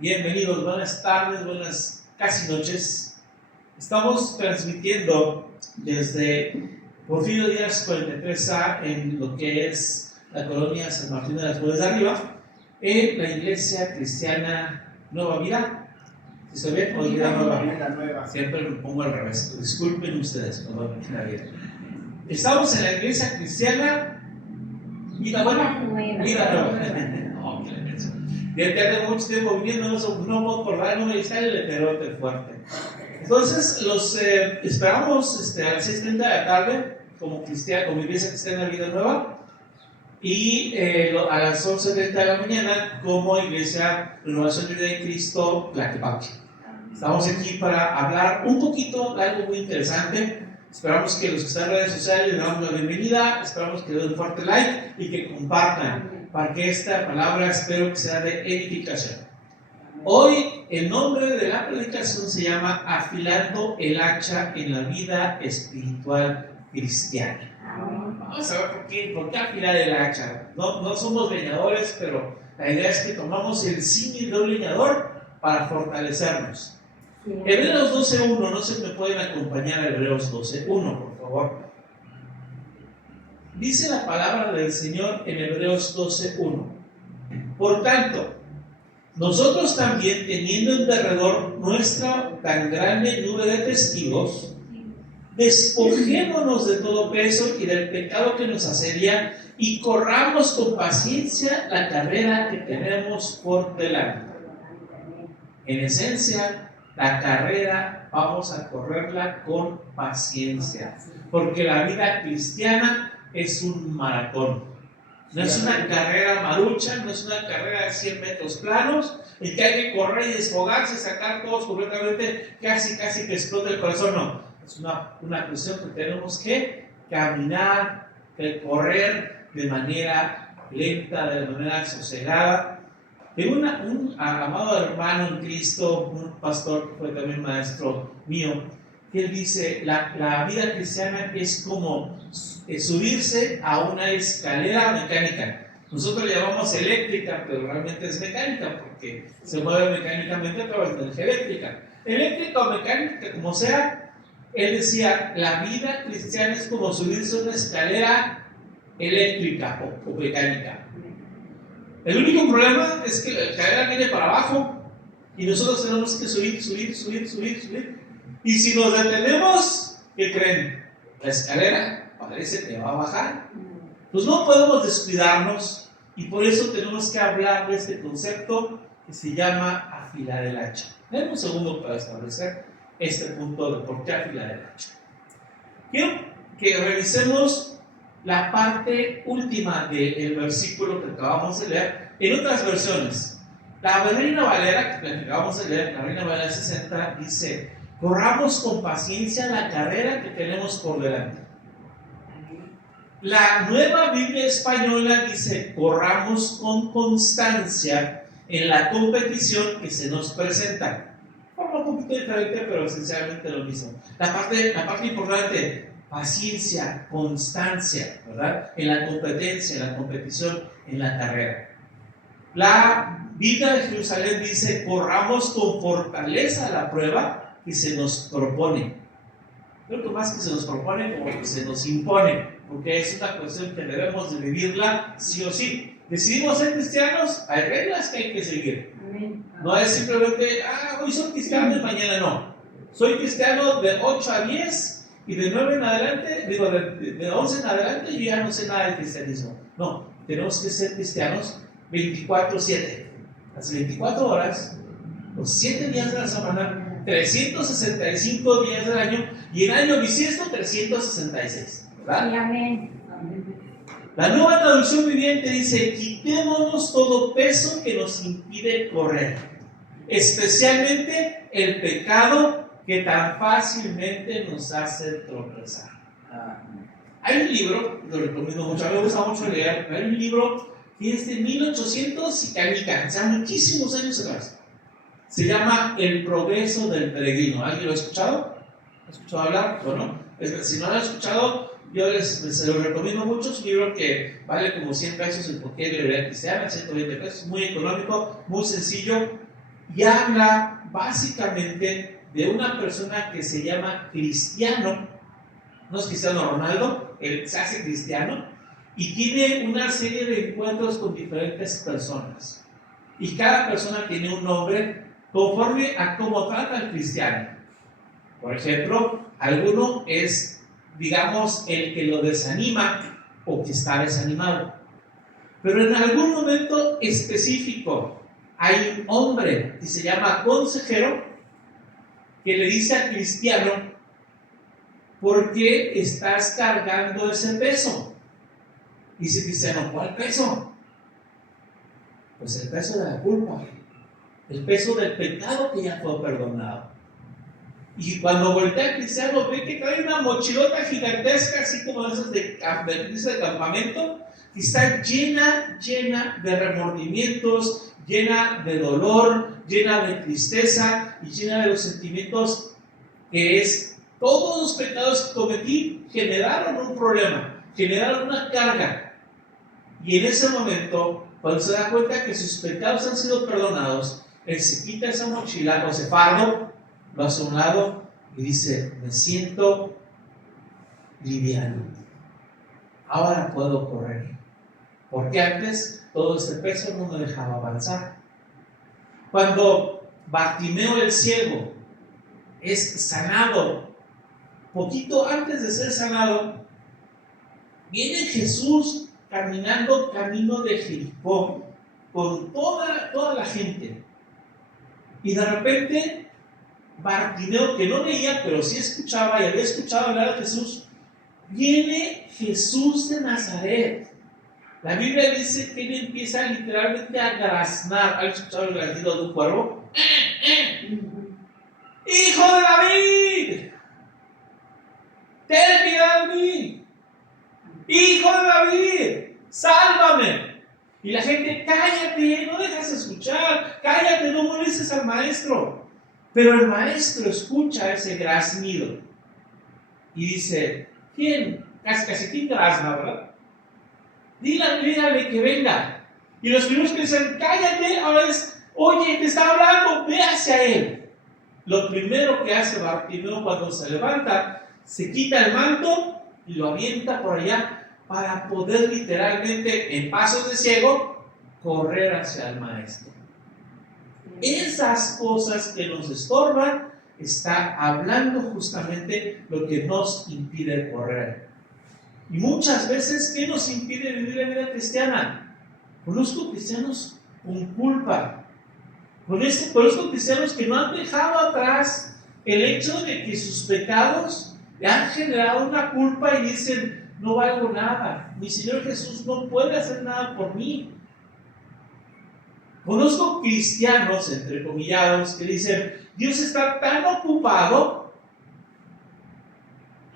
Bienvenidos, buenas tardes, buenas casi noches. Estamos transmitiendo desde Porfirio Díaz 43A en lo que es la colonia San Martín de las Flores de Arriba, en la iglesia cristiana Nueva Vida. ¿Sí se ve? ¿O Vida Nueva? Siempre me pongo al revés. Disculpen ustedes, perdón, Vida Nueva. Estamos en la iglesia cristiana Vida Buena. Vida Nueva. No, qué la ya tengo mucho tiempo viviendo, no puedo acordarme, y está el letrerote fuerte. Entonces, los esperamos a las 6:30 de la tarde, como iglesia cristiana Vida Nueva, y a las 11:30 de la mañana, como iglesia Renovación de Vida en Cristo, Tlaquepaque. Estamos aquí para hablar un poquito de algo muy interesante. Esperamos que los que están en redes sociales les damos la bienvenida, esperamos que den un fuerte like y que compartan, para que esta palabra espero que sea de edificación. Hoy el nombre de la predicación se llama Afilando el hacha en la vida espiritual cristiana. Vamos a ver por qué afilar el hacha. No somos leñadores, pero la idea es que tomamos el símil de un leñador para fortalecernos. Hebreos 12:1, no se me pueden acompañar a Hebreos 12:1, por favor. Dice la palabra del Señor en Hebreos 12:1. Por tanto, nosotros también, teniendo en derredor nuestra tan grande nube de testigos, despojémonos de todo peso y del pecado que nos asedia y corramos con paciencia la carrera que tenemos por delante. En esencia, la carrera vamos a correrla con paciencia, porque la vida cristiana es un maratón. No es una carrera marucha, no es una carrera de 100 metros planos en que hay que correr y desfogarse, sacar todos completamente, casi que explote el corazón. No, es una cuestión que tenemos que caminar, que correr de manera lenta, de manera sosegada. Tengo un amado hermano en Cristo, un pastor que fue también maestro mío, que él dice, la vida cristiana es como subirse a una escalera mecánica. Nosotros le llamamos eléctrica, pero realmente es mecánica, porque se mueve mecánicamente a través de energía eléctrica. Eléctrica o mecánica, como sea, él decía, la vida cristiana es como subirse a una escalera eléctrica o mecánica. El único problema es que la escalera viene para abajo y nosotros tenemos que subir. Y si nos detenemos, ¿qué creen? La escalera parece que va a bajar. Pues no podemos descuidarnos y por eso tenemos que hablar de este concepto que se llama afilar el hacha. Denme un segundo para establecer este punto de por qué afilar el hacha. Quiero que revisemos la parte última del versículo que acabamos de leer en otras versiones. La Reina Valera, que acabamos de leer, la Reina Valera 60, dice: corramos con paciencia la carrera que tenemos por delante. La Nueva Biblia Española dice: corramos con constancia en la competición que se nos presenta. Forma un poquito diferente, pero esencialmente lo mismo. La parte importante: paciencia, constancia, ¿verdad? En la competencia, en la competición, en la carrera. La Biblia de Jerusalén dice: corramos con fortaleza la prueba que se nos propone. Creo que más que se nos propone, como que se nos impone, porque es una cuestión que debemos de vivirla sí o sí. Decidimos ser cristianos, hay reglas que hay que seguir. No es simplemente, hoy soy cristiano y mañana no. Soy cristiano de 8 a 10 y de 9 en adelante, de 11 en adelante, yo ya no sé nada de cristianismo. No, tenemos que ser cristianos 24/7. Las 24 horas, los 7 días de la semana, 365 días del año, y en año bisiesto 366, ¿verdad? Amén. La Nueva Traducción Viviente dice: quitémonos todo peso que nos impide correr, especialmente el pecado que tan fácilmente nos hace tropezar. Hay un libro, lo recomiendo mucho, a mí me gusta mucho leer, hay un libro que es de 1800 y canica, o sea, muchísimos años atrás. Se llama El progreso del peregrino. ¿Alguien lo ha escuchado? ¿Ha escuchado hablar? Bueno, si no lo ha escuchado, yo se lo recomiendo mucho. Es un libro que vale como 100 pesos en cualquier librería cristiana, 120 pesos, muy económico, muy sencillo. y habla básicamente de una persona que se llama Cristiano. No es Cristiano Ronaldo, él se hace cristiano y tiene una serie de encuentros con diferentes personas. Y cada persona tiene un nombre conforme a cómo trata al cristiano. Por ejemplo, alguno es, digamos, el que lo desanima o que está desanimado. Pero en algún momento específico hay un hombre que se llama consejero que le dice al cristiano: ¿por qué estás cargando ese peso? Dice el cristiano: ¿cuál peso? Pues el peso de la culpa, el peso del pecado que ya fue perdonado. Y cuando voltea el cristiano, ve que trae una mochilota gigantesca, así como esas de campamento, que está llena de remordimientos, llena de dolor, llena de tristeza y llena de los sentimientos que es: todos los pecados que cometí generaron un problema, generaron una carga. Y en ese momento, cuando se da cuenta que sus pecados han sido perdonados, él se quita esa mochila o ese fardo, lo hace a un lado y dice: me siento liviano, ahora puedo correr, porque antes todo ese peso no me dejaba avanzar. Cuando Bartimeo el ciego es sanado, poquito antes de ser sanado, viene Jesús caminando camino de Jericó con toda la gente, y de repente Bartimeo, que no veía pero sí escuchaba y había escuchado hablar a Jesús, viene Jesús de Nazaret. La Biblia dice que él empieza literalmente a graznar. ¿Han escuchado el graznido de un cuervo? ¡Hijo de David! ¡Ten piedad de mí! ¡Hijo de David! ¡Sálvame! Y la gente: cállate, no dejas escuchar, cállate, no molestes al maestro. Pero el maestro escucha ese graznido y dice: ¿quién? Casi ¿quién grazna, verdad? Dígale que venga. Y los primeros que dicen: cállate, ahora es: oye, te está hablando, ve hacia él. Lo primero que hace Bartimeo cuando se levanta, se quita el manto y lo avienta por allá para poder literalmente, en pasos de ciego, correr hacia el maestro. Esas cosas que nos estorban está hablando justamente lo que nos impide correr. Y muchas veces, ¿qué nos impide vivir la vida cristiana? Conozco cristianos con culpa. Conozco cristianos que no han dejado atrás el hecho de que sus pecados le han generado una culpa y dicen: no valgo nada, mi Señor Jesús no puede hacer nada por mí. Conozco cristianos, entrecomillados, que dicen: Dios está tan ocupado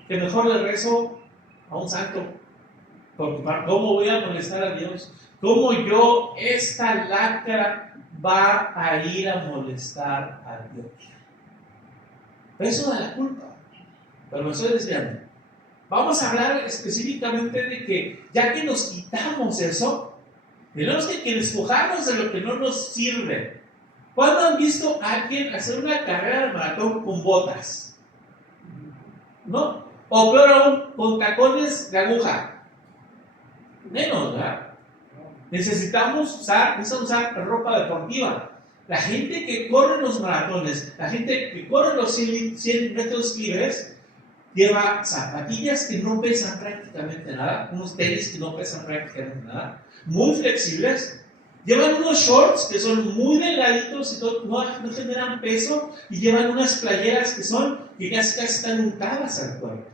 que mejor le rezo a un santo. Porque ¿cómo voy a molestar a Dios? ¿Cómo esta lacra, va a ir a molestar a Dios? Eso da la culpa. Pero me estoy desviando. Vamos a hablar específicamente de que, ya que nos quitamos eso, tenemos que despojarnos de lo que no nos sirve. ¿Cuándo han visto a alguien hacer una carrera de maratón con botas? ¿No? O peor aún, con tacones de aguja. Menos, ¿verdad? Necesitamos usar ropa deportiva. La gente que corre los maratones, la gente que corre los 100 metros libres, lleva zapatillas que no pesan prácticamente nada, unos tenis que no pesan prácticamente nada, muy flexibles, llevan unos shorts que son muy delgaditos y todo, no generan peso, y llevan unas playeras que casi están untadas al cuerpo.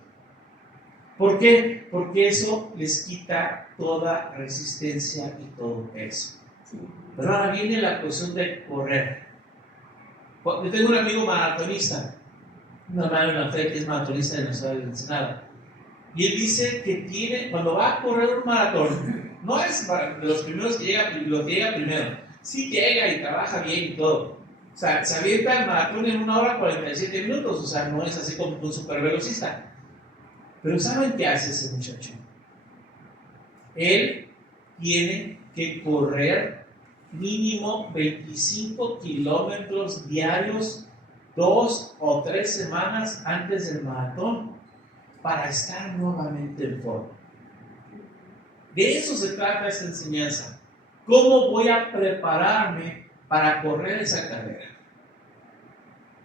¿Por qué? Porque eso les quita toda resistencia y todo peso. Pero ahora viene la cuestión de correr. Yo tengo un amigo maratonista, un hermano en la fe que es maratonista de nuestra ciudad de Ensenada, y él dice que cuando va a correr un maratón, no es de los primeros que llega primero. Sí llega y trabaja bien y todo. O sea, se avienta el maratón en 1 hora 47 minutos, o sea, no es así como un supervelocista. Pero ¿saben qué hace ese muchacho? Él tiene que correr mínimo 25 kilómetros diarios 2 o 3 semanas antes del maratón para estar nuevamente en forma. De eso se trata esta enseñanza. ¿Cómo voy a prepararme para correr esa carrera?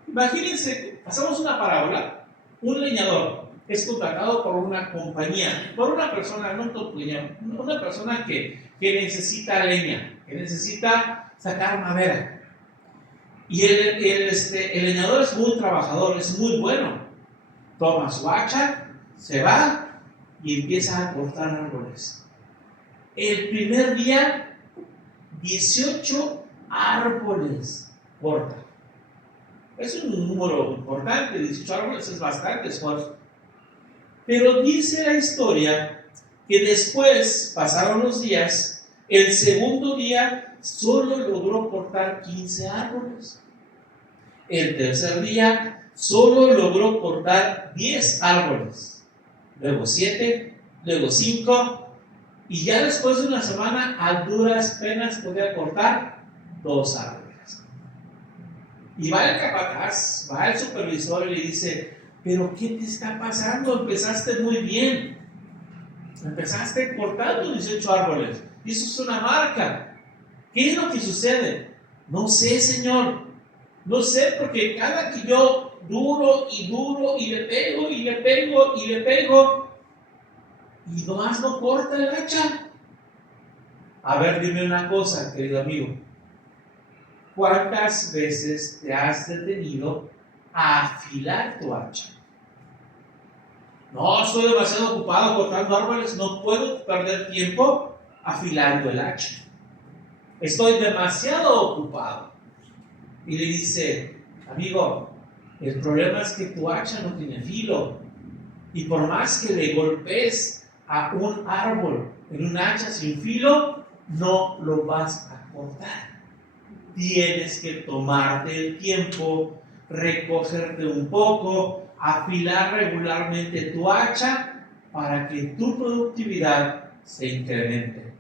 Imagínense, pasamos una parábola. Un leñador es contratado por una compañía, por una persona, no compañía, una persona que necesita leña, que necesita sacar madera. Y el leñador es muy trabajador, es muy bueno. Toma su hacha, se va y empieza a cortar árboles. El primer día, 18 árboles corta. Es un número importante, 18 árboles es bastante esfuerzo. Pero dice la historia que después, pasaron los días, el segundo día solo logró cortar 15 árboles. El tercer día solo logró cortar 10 árboles. Luego 7, luego 5. Y ya después de una semana, a duras penas podía cortar 2 árboles. Y va el capataz, va el supervisor y le dice: ¿pero qué te está pasando? Empezaste muy bien. Empezaste cortando 18 árboles. Y eso es una marca. ¿Qué es lo que sucede? No sé, señor. No sé, porque cada que yo duro y le pego y le pego y le pego, y nomás no corta el hacha. A ver, dime una cosa, querido amigo. ¿Cuántas veces te has detenido a afilar tu hacha? No, estoy demasiado ocupado cortando árboles, no puedo perder tiempo afilando el hacha. Estoy demasiado ocupado. Y le dice: amigo, el problema es que tu hacha no tiene filo. Y por más que le golpees a un árbol en un hacha sin filo, no lo vas a cortar. Tienes que tomarte el tiempo, recogerte un poco, afilar regularmente tu hacha para que tu productividad se incremente.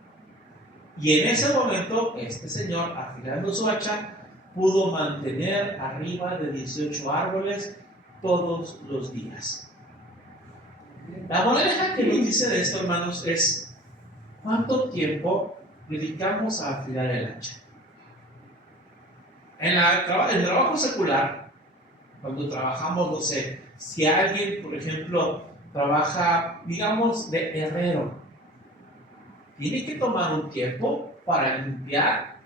Y en ese momento, este señor, afilando su hacha, pudo mantener arriba de 18 árboles todos los días. La moraleja que nos dice de esto, hermanos, es: ¿cuánto tiempo dedicamos a afilar el hacha? En el trabajo secular, cuando trabajamos, no sé, si alguien, por ejemplo, trabaja, digamos, de herrero, tiene que tomar un tiempo para limpiar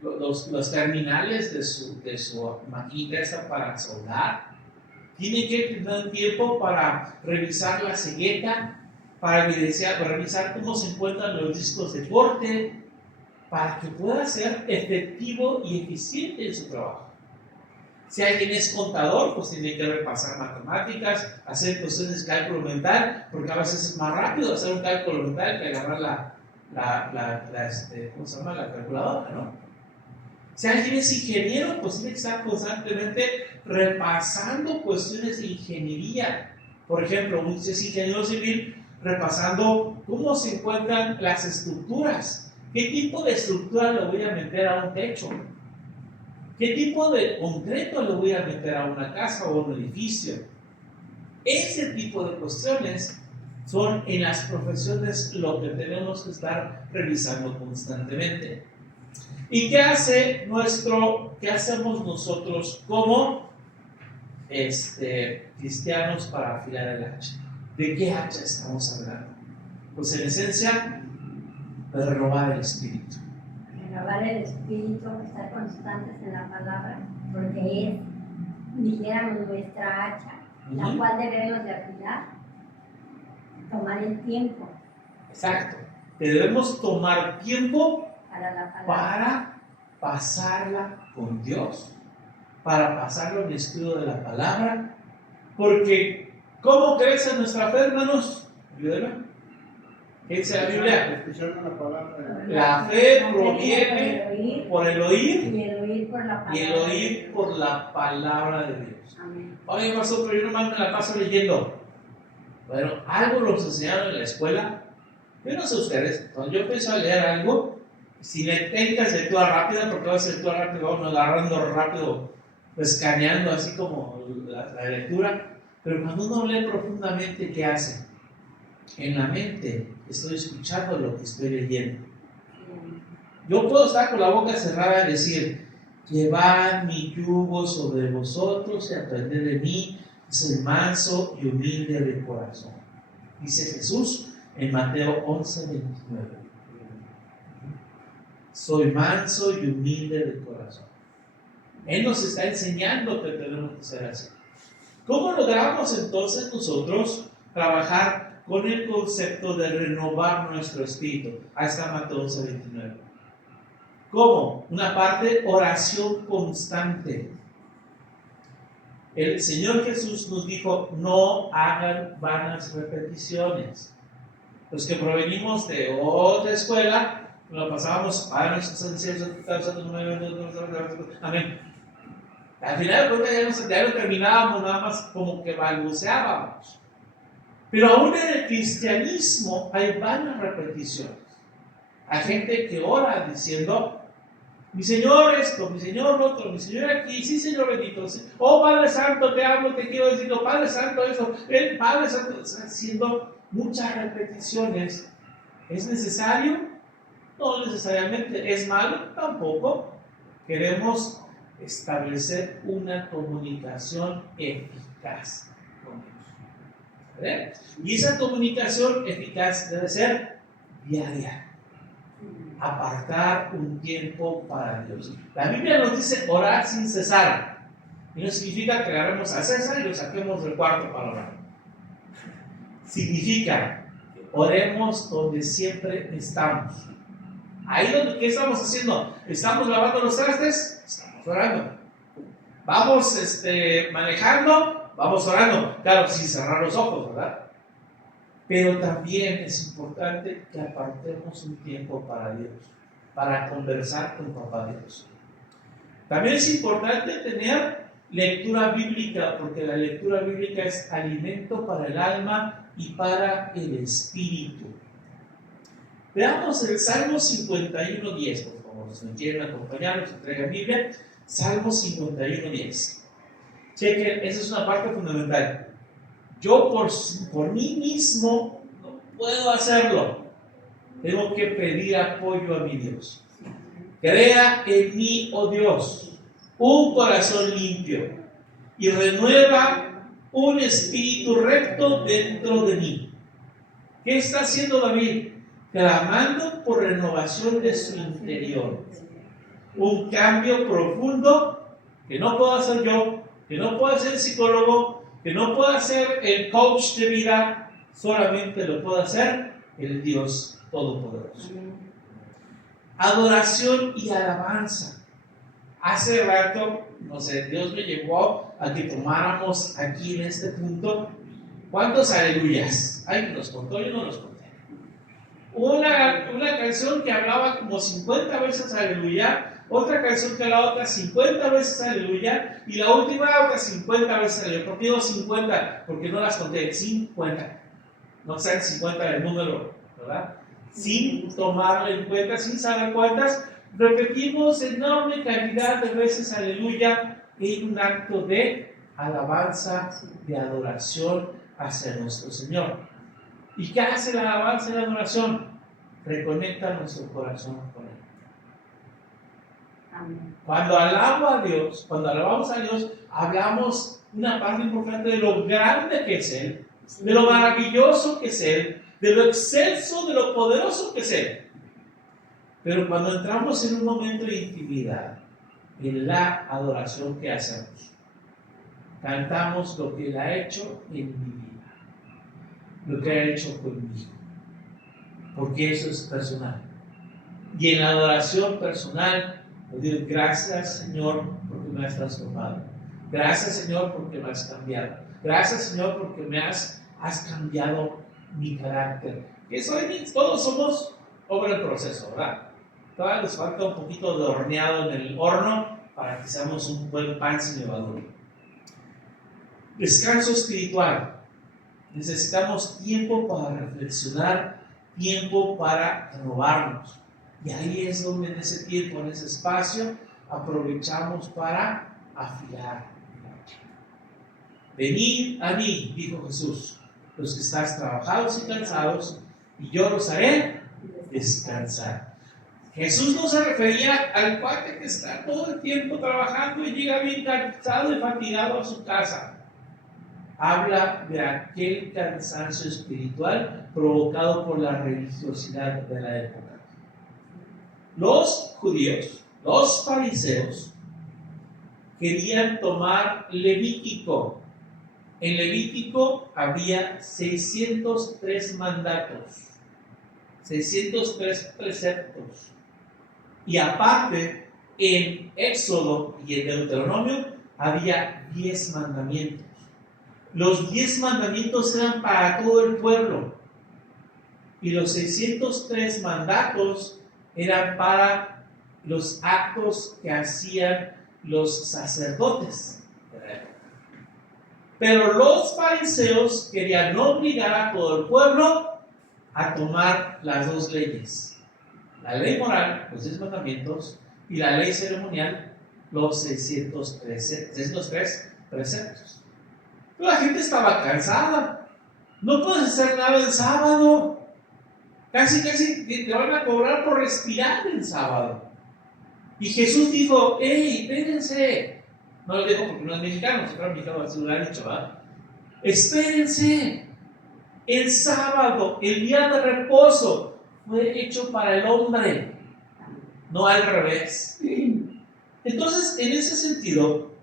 los terminales de su maquinita esta para soldar. Tiene que tener un tiempo para revisar la cegueta, para revisar cómo se encuentran los discos de corte, para que pueda ser efectivo y eficiente en su trabajo. Si alguien es contador, pues tiene que repasar matemáticas, hacer cuestiones de cálculo mental, porque a veces es más rápido hacer un cálculo mental que agarrar ¿cómo se llama? La calculadora, ¿no? Si alguien es ingeniero, pues tiene que estar constantemente repasando cuestiones de ingeniería. Por ejemplo, si es ingeniero civil, repasando cómo se encuentran las estructuras. ¿Qué tipo de estructura le voy a meter a un techo? ¿Qué tipo de concreto le voy a meter a una casa o a un edificio? Ese tipo de cuestiones son en las profesiones lo que tenemos que estar revisando constantemente. ¿Y qué hacemos nosotros como cristianos para afilar el hacha? ¿De qué hacha estamos hablando? Pues en esencia, de renovar el espíritu. Renovar el espíritu, estar constantes en la palabra, porque es, dijéramos, nuestra hacha, la cual debemos de afilar, tomar el tiempo. Exacto. Debemos tomar tiempo para pasarla con Dios, para pasarlo en el estudio de la palabra, porque ¿cómo crece nuestra fe, hermanos? Ayúdenme. ¿Qué dice la Biblia? Escuchando la palabra. La fe proviene por el oír y el oír por la palabra, y el oír por la palabra de Dios. Amén. Oye, pastor, pero yo nomás me la paso leyendo. Bueno, algo nos enseñaron en la escuela. Yo no sé ustedes, cuando yo empiezo a leer algo, Si le técnicas de lectura rápida, porque vas a lectura rápida, vamos agarrando rápido, escaneando así como la lectura. Pero cuando uno lee profundamente, ¿qué hace? En la mente estoy escuchando lo que estoy leyendo. Yo puedo estar con la boca cerrada y decir: llevad mi yugo sobre vosotros y aprended de mí, soy manso y humilde de corazón. Dice Jesús en Mateo 11:29. Soy manso y humilde de corazón. Él nos está enseñando que tenemos que ser así. ¿Cómo logramos entonces nosotros trabajar con el concepto de renovar nuestro espíritu? Ahí está Mateo 11:29. ¿Cómo? Una parte, oración constante. El Señor Jesús nos dijo: no hagan vanas repeticiones. Los que provenimos de otra escuela, lo pasábamos, amén. Al final de cuentas ya no terminábamos, nada más como que balbuceábamos. Pero aún en el cristianismo hay vanas repeticiones. Hay gente que ora diciendo: mi Señor esto, mi Señor lo otro, mi Señor aquí, sí Señor bendito, sí. Oh Padre Santo, te amo, te quiero decir, oh, Padre Santo eso, el Padre Santo, está haciendo muchas repeticiones. ¿Es necesario? No necesariamente. ¿Es malo? Tampoco. Queremos establecer una comunicación eficaz con Dios. ¿Vale? Y esa comunicación eficaz debe ser diaria. Apartar un tiempo para Dios. La Biblia nos dice orar sin cesar. Y no significa que agarremos a César y lo saquemos del cuarto para orar. Significa que oremos donde siempre estamos. Ahí donde, ¿qué estamos haciendo? ¿Estamos lavando los trastes? Estamos orando. Vamos manejando, vamos orando. Claro, sin cerrar los ojos, ¿verdad? Pero también es importante que apartemos un tiempo para Dios, para conversar con Papá Dios. También es importante tener lectura bíblica, porque la lectura bíblica es alimento para el alma y para el espíritu. Veamos el Salmo 51:10, por favor. Si me quieren acompañar, nos entrega Biblia. Salmo 51:10. Chequen, esa es una parte fundamental. Yo por mí mismo no puedo hacerlo. Tengo que pedir apoyo a mi Dios. Crea en mí, oh Dios, un corazón limpio y renueva un espíritu recto dentro de mí. ¿Qué está haciendo David? Clamando por renovación de su interior. Un cambio profundo que no puedo hacer yo, que no puedo hacer el psicólogo, que no puedo hacer el coach de vida, solamente lo puede hacer el Dios Todopoderoso. Adoración y alabanza. Hace rato, no sé, Dios me llevó a que tomáramos aquí en este punto, ¿cuántos aleluyas? Ay, los contó, yo no los conté. Una canción que hablaba como 50 veces aleluya, otra canción que hablaba otras 50 veces aleluya, y la última otras 50 veces aleluya. ¿Por qué digo 50? Porque no las conté, 50. No sean 50 del número, ¿verdad? Sin tomarlo en cuenta, sin saber cuántas, repetimos enorme cantidad de veces aleluya en un acto de alabanza, de adoración hacia nuestro Señor. ¿Y qué hace la alabanza y la adoración? Reconecta nuestro corazón con Él. Amén. Cuando alabamos a Dios, hablamos una parte importante de lo grande que es Él, de lo maravilloso que es Él, de lo excelso, de lo poderoso que es Él. Pero cuando entramos en un momento de intimidad, en la adoración que hacemos, cantamos lo que Él ha hecho en mi vida, lo que ha hecho conmigo, porque eso es personal. Y en la adoración personal, le digo: gracias Señor porque me has transformado, gracias Señor porque me has cambiado, gracias Señor porque me has cambiado mi carácter. Todos somos obra del proceso, ¿verdad? Todavía nos falta un poquito de horneado en el horno para que seamos un buen pan sin levadura. Descanso espiritual. Necesitamos tiempo para reflexionar, tiempo para renovarnos. Y ahí es donde en ese tiempo, en ese espacio, aprovechamos para afilar. Venid a mí, dijo Jesús, los que estáis trabajados y cansados, y yo los haré descansar. Jesús no se refería al cuate que está todo el tiempo trabajando y llega bien cansado y fatigado a su casa. Habla de aquel cansancio espiritual provocado por la religiosidad de la época. Los judíos, los fariseos, querían tomar Levítico. En Levítico había 603 mandatos, 603 preceptos. Y aparte, en Éxodo y en Deuteronomio había 10 mandamientos. Los 10 mandamientos eran para todo el pueblo. Y los 603 mandatos eran para los actos que hacían los sacerdotes. Pero los fariseos querían obligar a todo el pueblo a tomar las dos leyes. La ley moral, los 10 mandamientos, y la ley ceremonial, los 603 preceptos. Pero la gente estaba cansada. No puedes hacer nada el sábado. Casi te van a cobrar por respirar el sábado. Y Jesús dijo, ¡hey, espérense! No lo dijo porque no es mexicano, si fuera mexicano se lo hubiera dicho, ¿verdad? Espérense. El sábado, el día de reposo, fue hecho para el hombre, no al revés. Entonces, en ese sentido,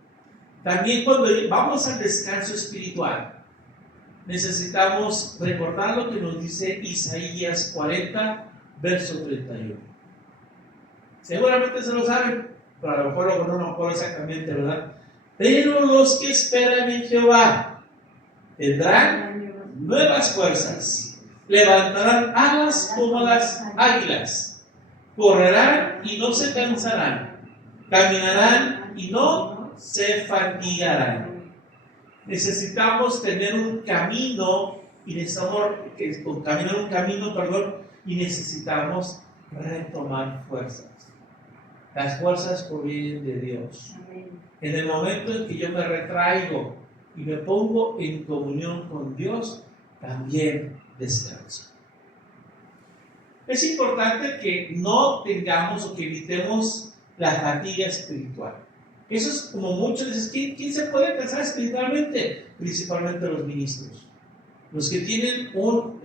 también cuando vamos al descanso espiritual, necesitamos recordar lo que nos dice Isaías 40, verso 31. Seguramente se lo saben, pero a lo mejor no me acuerdo exactamente, ¿verdad? Pero los que esperan en Jehová tendrán nuevas fuerzas, levantarán alas como las águilas, correrán y no se cansarán, caminarán y no se fatigarán. Necesitamos tener un camino y necesitamos y necesitamos retomar fuerzas. Las fuerzas provienen de Dios. En el momento en que yo me retraigo y me pongo en comunión con Dios, también descanso. Es importante que no tengamos o que evitemos la fatiga espiritual. Eso es como muchos dicen, ¿quién se puede cansar espiritualmente? Principalmente los ministros. Los que tienen un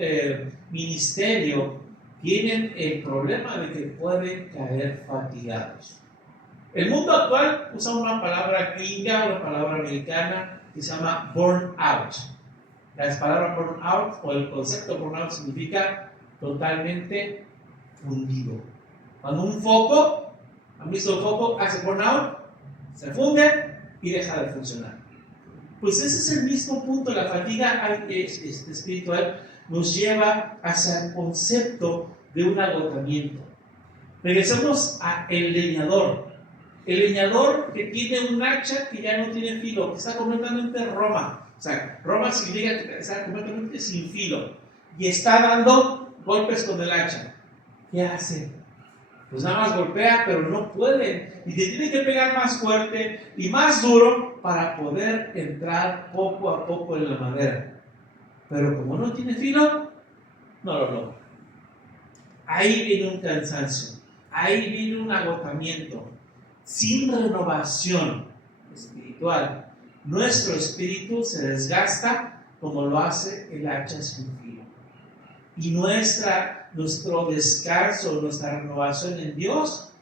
ministerio tienen el problema de que pueden caer fatigados. El mundo actual usa una palabra gringa, una palabra americana que se llama burnout. La palabra burnout o el concepto burnout significa totalmente fundido. Cuando un foco, ¿han visto el foco? Hace burnout, se funde y deja de funcionar. Pues ese es el mismo punto. La fatiga espiritual nos lleva hacia el concepto de un agotamiento. Regresamos al leñador. El leñador que tiene un hacha que ya no tiene filo, que está completamente Roma. O sea, Roma significa que está completamente sin filo. Y está dando golpes con el hacha. ¿Qué hace? Pues nada más golpea, pero no puede. Y te tiene que pegar más fuerte y más duro para poder entrar poco a poco en la madera. Pero como no tiene filo, no lo logra. Ahí viene un cansancio. Ahí viene un agotamiento. Sin renovación espiritual, nuestro espíritu se desgasta como lo hace el hacha sin filo. Y nuestro descanso, nuestra renovación en Dios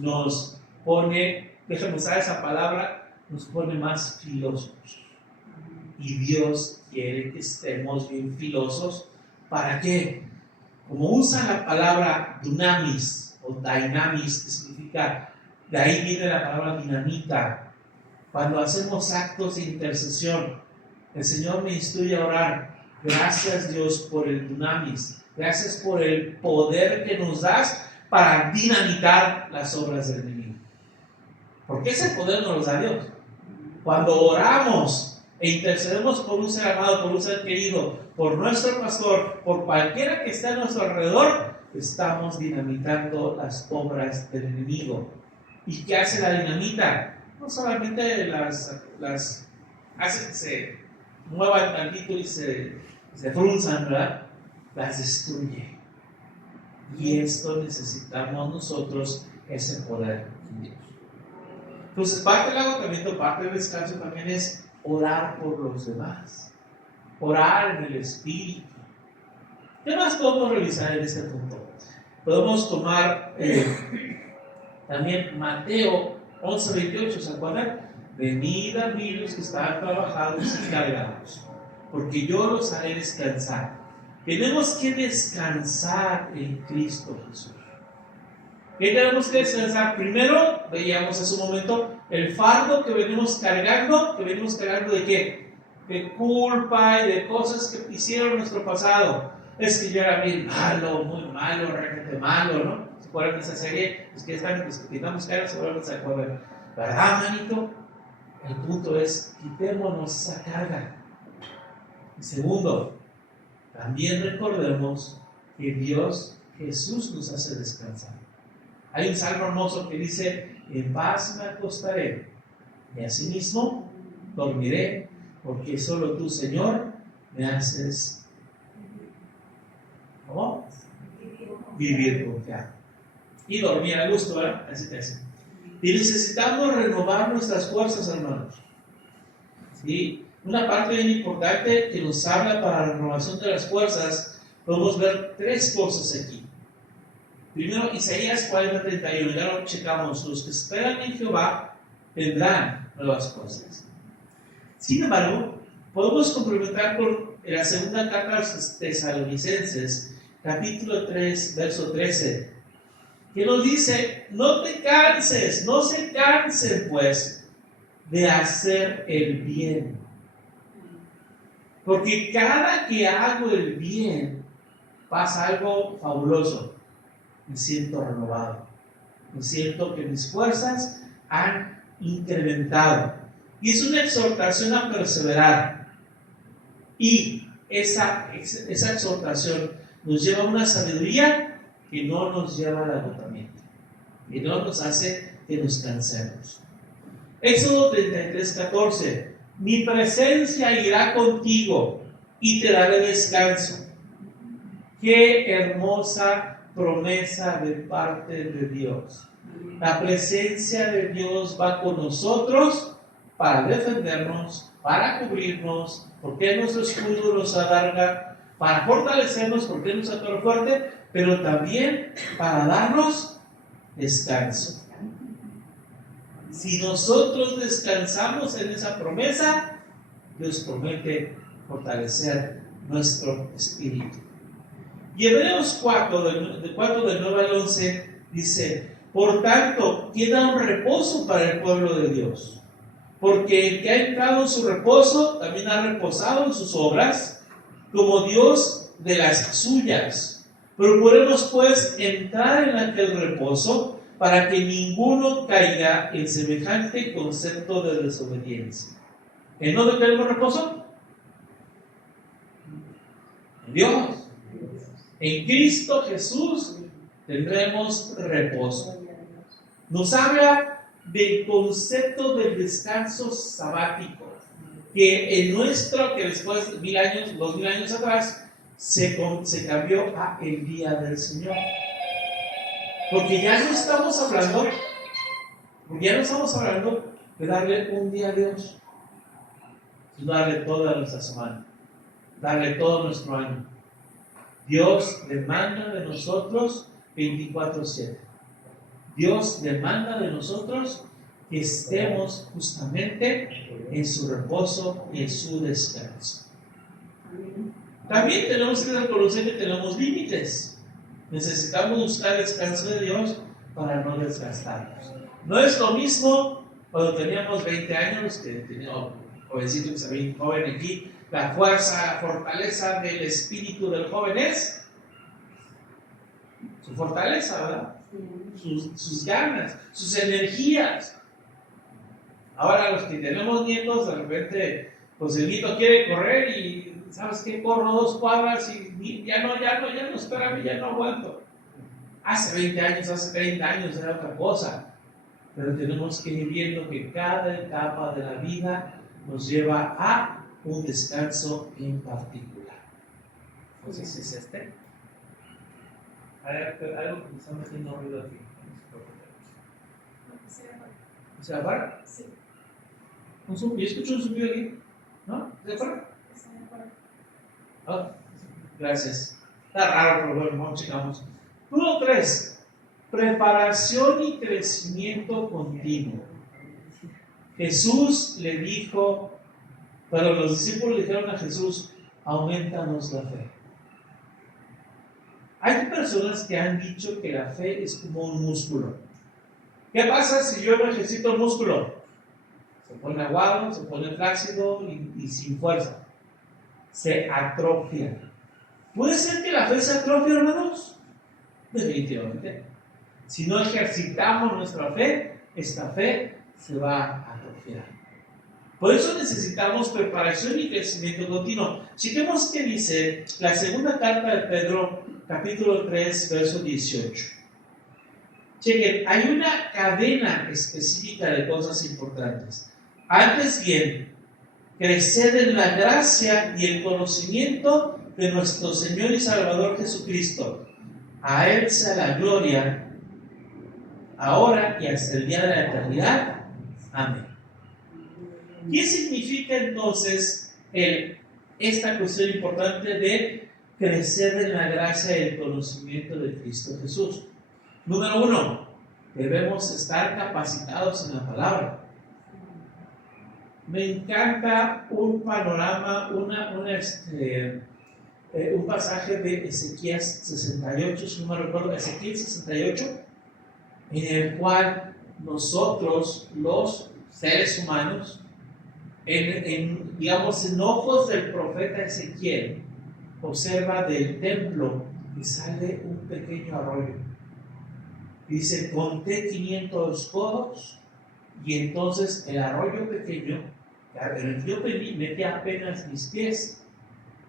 nos pone, déjame usar esa palabra, nos pone más filosos. Y Dios quiere que estemos bien filosos. ¿Para qué? Como usa la palabra dunamis o dynamis, que significa, de ahí viene la palabra dinamita. Cuando hacemos actos de intercesión, el Señor me instruye a orar. Gracias, Dios, por el dunamis. Gracias por el poder que nos das para dinamitar las obras del enemigo. Porque ese poder nos lo da Dios. Cuando oramos e intercedemos por un ser amado, por un ser querido, por nuestro pastor, por cualquiera que esté a nuestro alrededor, estamos dinamitando las obras del enemigo. ¿Y qué hace la dinamita? No solamente las hace que se muevan tantito y se frunzan, ¿verdad? Las destruye. Y esto necesitamos nosotros, ese poder en Dios. Entonces, parte del agotamiento, parte del descanso también es orar por los demás. Orar en el Espíritu. ¿Qué más podemos revisar en este punto? Podemos tomar también Mateo 11:28, ¿se acuerdan? Venid a mí los que están trabajados y cargados, porque yo los haré descansar. Tenemos que descansar en Cristo Jesús. ¿Qué tenemos que descansar? Primero, veíamos hace un momento, el fardo que venimos cargando ¿de qué? De culpa y de cosas que hicieron en nuestro pasado. Es que yo era bien malo, muy malo, realmente malo, ¿no? ¿Se acuerdan de esa serie? Los que están, los que pintamos caras, seguramente se acuerdan. ¿Verdad, manito? El punto es, quitémonos esa carga. Y segundo, también recordemos que Dios, Jesús, nos hace descansar. Hay un salmo hermoso que dice: en paz me acostaré y asimismo dormiré, porque solo tú, Señor, me haces, ¿cómo? Vivir confiado. Y dormir a gusto, ¿verdad? Así que así. Y necesitamos renovar nuestras fuerzas, hermanos. ¿Sí? Una parte bien importante que nos habla para la renovación de las fuerzas, podemos ver tres cosas aquí. Primero, Isaías 40:31, ya lo checamos: los que esperan en Jehová tendrán nuevas fuerzas. Sin embargo, podemos complementar con la segunda carta a los Tesalonicenses, capítulo 3, verso 13, que nos dice: no te canses, no se cansen pues de hacer el bien, porque cada que hago el bien pasa algo fabuloso. Me siento renovado, me siento que mis fuerzas han incrementado, y es una exhortación a perseverar. Y esa exhortación nos lleva a una sabiduría que no nos lleva al agotamiento, que no nos hace que nos cansemos. Éxodo 33:14: mi presencia irá contigo y te daré descanso. Qué hermosa promesa de parte de Dios. La presencia de Dios va con nosotros para defendernos, para cubrirnos, porque nuestro escudo nos alarga, para fortalecernos, porque nos atorra fuerte, pero también para darnos descanso. Si nosotros descansamos en esa promesa, Dios promete fortalecer nuestro espíritu. Y Hebreos 4, del 9 al 11, dice: por tanto, queda un reposo para el pueblo de Dios, porque el que ha entrado en su reposo también ha reposado en sus obras, como Dios de las suyas. Procuremos pues entrar en aquel reposo, para que ninguno caiga en semejante concepto de desobediencia. ¿En dónde tenemos reposo? En Dios. En Cristo Jesús tendremos reposo. Nos habla del concepto del descanso sabático, que después de 2000 años atrás, se cambió a el día del Señor. Porque ya no estamos hablando de darle un día a Dios, sino darle toda nuestra semana, darle todo nuestro año. Dios demanda de nosotros 24/7. Dios demanda de nosotros que estemos justamente en su reposo y en su descanso. También tenemos que reconocer que tenemos límites. Necesitamos buscar el descanso de Dios para no desgastarnos. No es lo mismo cuando teníamos 20 años, que tenía un jovencito que se ve joven aquí. La fuerza, la fortaleza del espíritu del joven es su fortaleza, ¿verdad? Sus ganas, sus energías. Ahora los que tenemos nietos, de repente, pues el nieto quiere correr y ¿sabes qué? Corro 2 cuadras y ya no, espérame, ya no aguanto. Hace 20 años, hace 30 años era otra cosa, pero tenemos que ir viendo que cada etapa de la vida nos lleva a un descanso en particular. No sé si es este. Hay algo que me está metiendo ruido aquí. ¿Se apaga? Sí. Yo escucho un zumbido aquí. ¿No? ¿Se apaga? Oh, gracias. Está raro, pero bueno, vamos, checamos. Número 3. Preparación y crecimiento continuo. Jesús le dijo, pero los discípulos le dijeron a Jesús, aumentanos la fe. Hay personas que han dicho que la fe es como un músculo. ¿Qué pasa si yo no ejercito el músculo? Se pone aguado, se pone flácido y sin fuerza. Se atrofia. ¿Puede ser que la fe se atrofie, hermanos? Definitivamente. Si no ejercitamos nuestra fe, esta fe se va a atrofiar. Por eso necesitamos preparación y crecimiento continuo. Chequemos qué dice la segunda carta de Pedro, capítulo 3, verso 18. Chequen, hay una cadena específica de cosas importantes. Antes bien, creced en la gracia y el conocimiento de nuestro Señor y Salvador Jesucristo. A Él sea la gloria, ahora y hasta el día de la eternidad. Amén. ¿Qué significa entonces esta cuestión importante de crecer en la gracia y el conocimiento de Cristo Jesús? Número 1, debemos estar capacitados en la palabra. Me encanta un panorama, un pasaje de Ezequiel 68, si no me recuerdo, Ezequiel 68, en el cual nosotros, los seres humanos, en ojos del profeta Ezequiel, observa del templo que sale un pequeño arroyo. Dice, conté 500 codos, y entonces el arroyo pequeño, en el que yo metí apenas mis pies,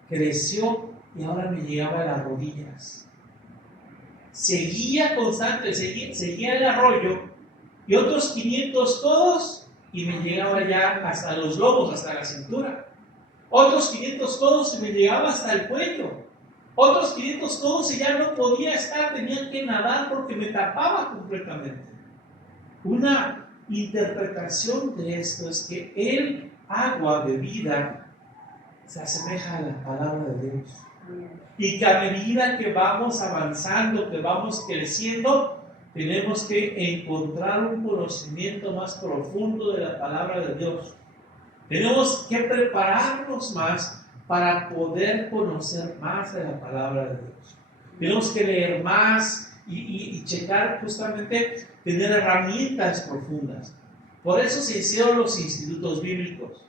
creció y ahora me llegaba a las rodillas. Seguía constante, seguía el arroyo, y otros 500 codos, y me llegaba ya hasta los lomos, hasta la cintura. Otros 500 codos y me llegaba hasta el cuello. Otros 500 codos y ya no podía estar, tenía que nadar porque me tapaba completamente. Una interpretación de esto es que el agua de vida se asemeja a la palabra de Dios. Y que a medida que vamos avanzando, que vamos creciendo, tenemos que encontrar un conocimiento más profundo de la palabra de Dios. Tenemos que prepararnos más para poder conocer más de la palabra de Dios. Tenemos que leer más y checar, justamente, tener herramientas profundas. Por eso se hicieron los institutos bíblicos.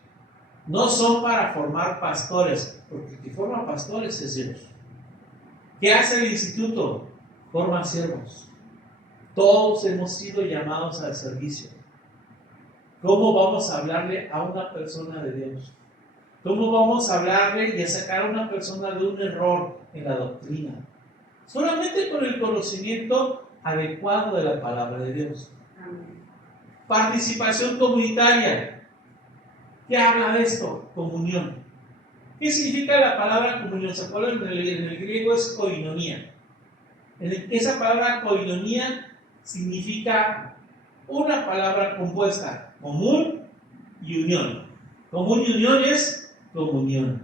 No son para formar pastores, porque el que forma pastores es Dios. ¿Qué hace el instituto? Forma siervos. Todos hemos sido llamados al servicio. ¿Cómo vamos a hablarle a una persona de Dios? ¿Cómo vamos a hablarle y a sacar a una persona de un error en la doctrina? Solamente con el conocimiento adecuado de la palabra de Dios. Amén. Participación comunitaria. ¿Qué habla de esto? Comunión. ¿Qué significa la palabra comunión? ¿Se acuerdan? En el griego es koinonía. Esa palabra koinonía significa una palabra compuesta, común y unión. Común y unión es comunión.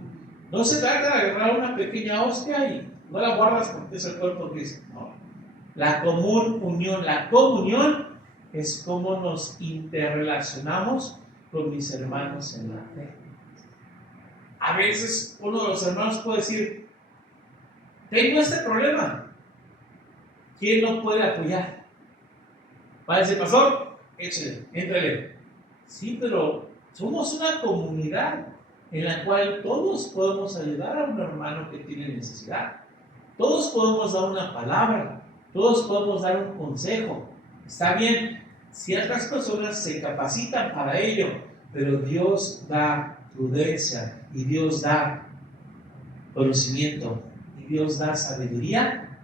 No se trata de agarrar una pequeña hostia y no la guardas porque es el cuerpo de Cristo. No. La común unión, la comunión es cómo nos interrelacionamos con mis hermanos en la fe. A veces uno de los hermanos puede decir, tengo este problema. ¿Quién no puede apoyar? Va a decir, pastor, échale, éntrale. Sí, pero somos una comunidad en la cual todos podemos ayudar a un hermano que tiene necesidad. Todos podemos dar una palabra, todos podemos dar un consejo. Está bien, ciertas personas se capacitan para ello, pero Dios da prudencia y Dios da conocimiento y Dios da sabiduría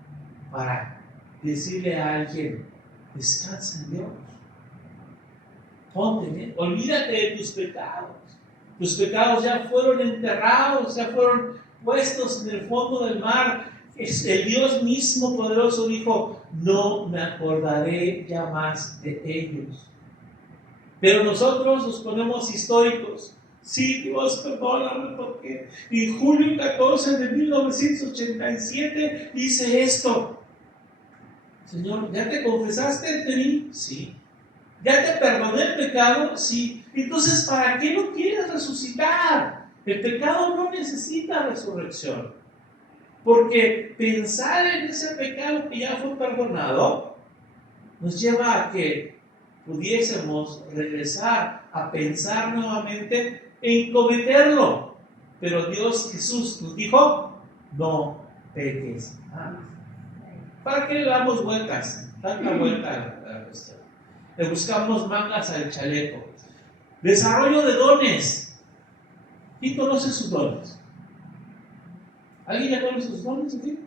para decirle a alguien, descansa en Dios. Ponte, olvídate de tus pecados. Tus pecados ya fueron enterrados, ya fueron puestos en el fondo del mar. El Dios mismo poderoso dijo, no me acordaré ya más de ellos. Pero nosotros nos ponemos históricos. Sí, Dios, perdóname porque en julio 14 de 1987 hice esto. Señor, ¿ya te confesaste ante mí? Sí. ¿Ya te perdoné el pecado? Sí. Entonces, ¿para qué no quieres resucitar? El pecado no necesita resurrección. Porque pensar en ese pecado que ya fue perdonado nos lleva a que pudiésemos regresar a pensar nuevamente en cometerlo. Pero Dios Jesús nos dijo, no peques más. ¿Para qué le damos vueltas? Tanta vuelta a la cuestión. Le buscamos mangas al chaleco. Desarrollo de dones. ¿Quién conoce sus dones? ¿Alguien ya conoce sus dones aquí?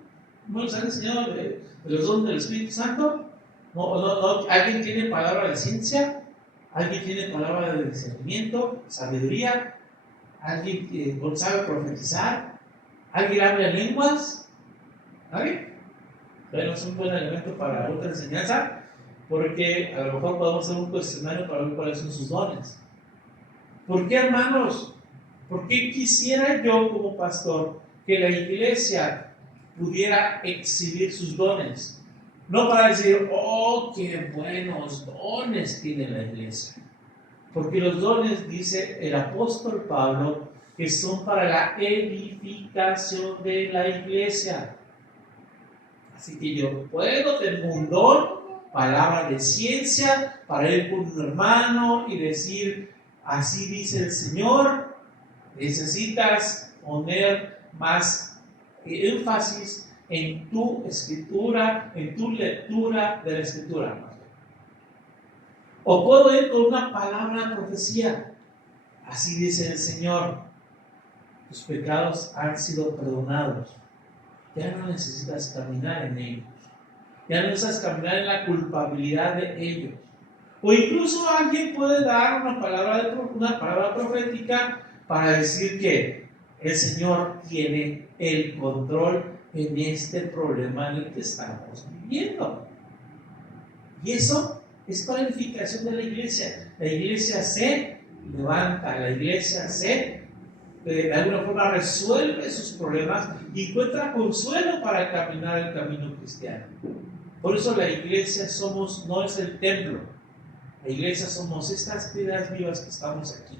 ¿No les han enseñado de los dones del Espíritu Santo? ¿No? ¿Alguien tiene palabra de ciencia? ¿Alguien tiene palabra de discernimiento, sabiduría? ¿Alguien sabe profetizar? ¿Alguien habla lenguas? ¿Nadie? Bueno, es un buen elemento para otra enseñanza, porque a lo mejor podemos hacer un cuestionario para ver cuáles son sus dones. ¿Por qué, hermanos? ¿Por qué quisiera yo como pastor que la iglesia pudiera exhibir sus dones? No para decir, oh, qué buenos dones tiene la iglesia. Porque los dones, dice el apóstol Pablo, que son para la edificación de la iglesia. Así que yo puedo tener un don, palabra de ciencia, para ir con un hermano y decir, así dice el Señor. Necesitas poner más énfasis en tu escritura, en tu lectura de la escritura. O puedo ir con una palabra de profecía. Así dice el Señor, tus pecados han sido perdonados. Ya no necesitas caminar en ellos. Ya no necesitas caminar en la culpabilidad de ellos. O incluso alguien puede dar una palabra profética para decir que el Señor tiene el control en este problema en el que estamos viviendo. Y eso es para la edificación de la iglesia. La iglesia se levanta, la iglesia de alguna forma resuelve sus problemas y encuentra consuelo para caminar el camino cristiano. Por eso la iglesia no es el templo. La iglesia somos estas piedras vivas que estamos aquí.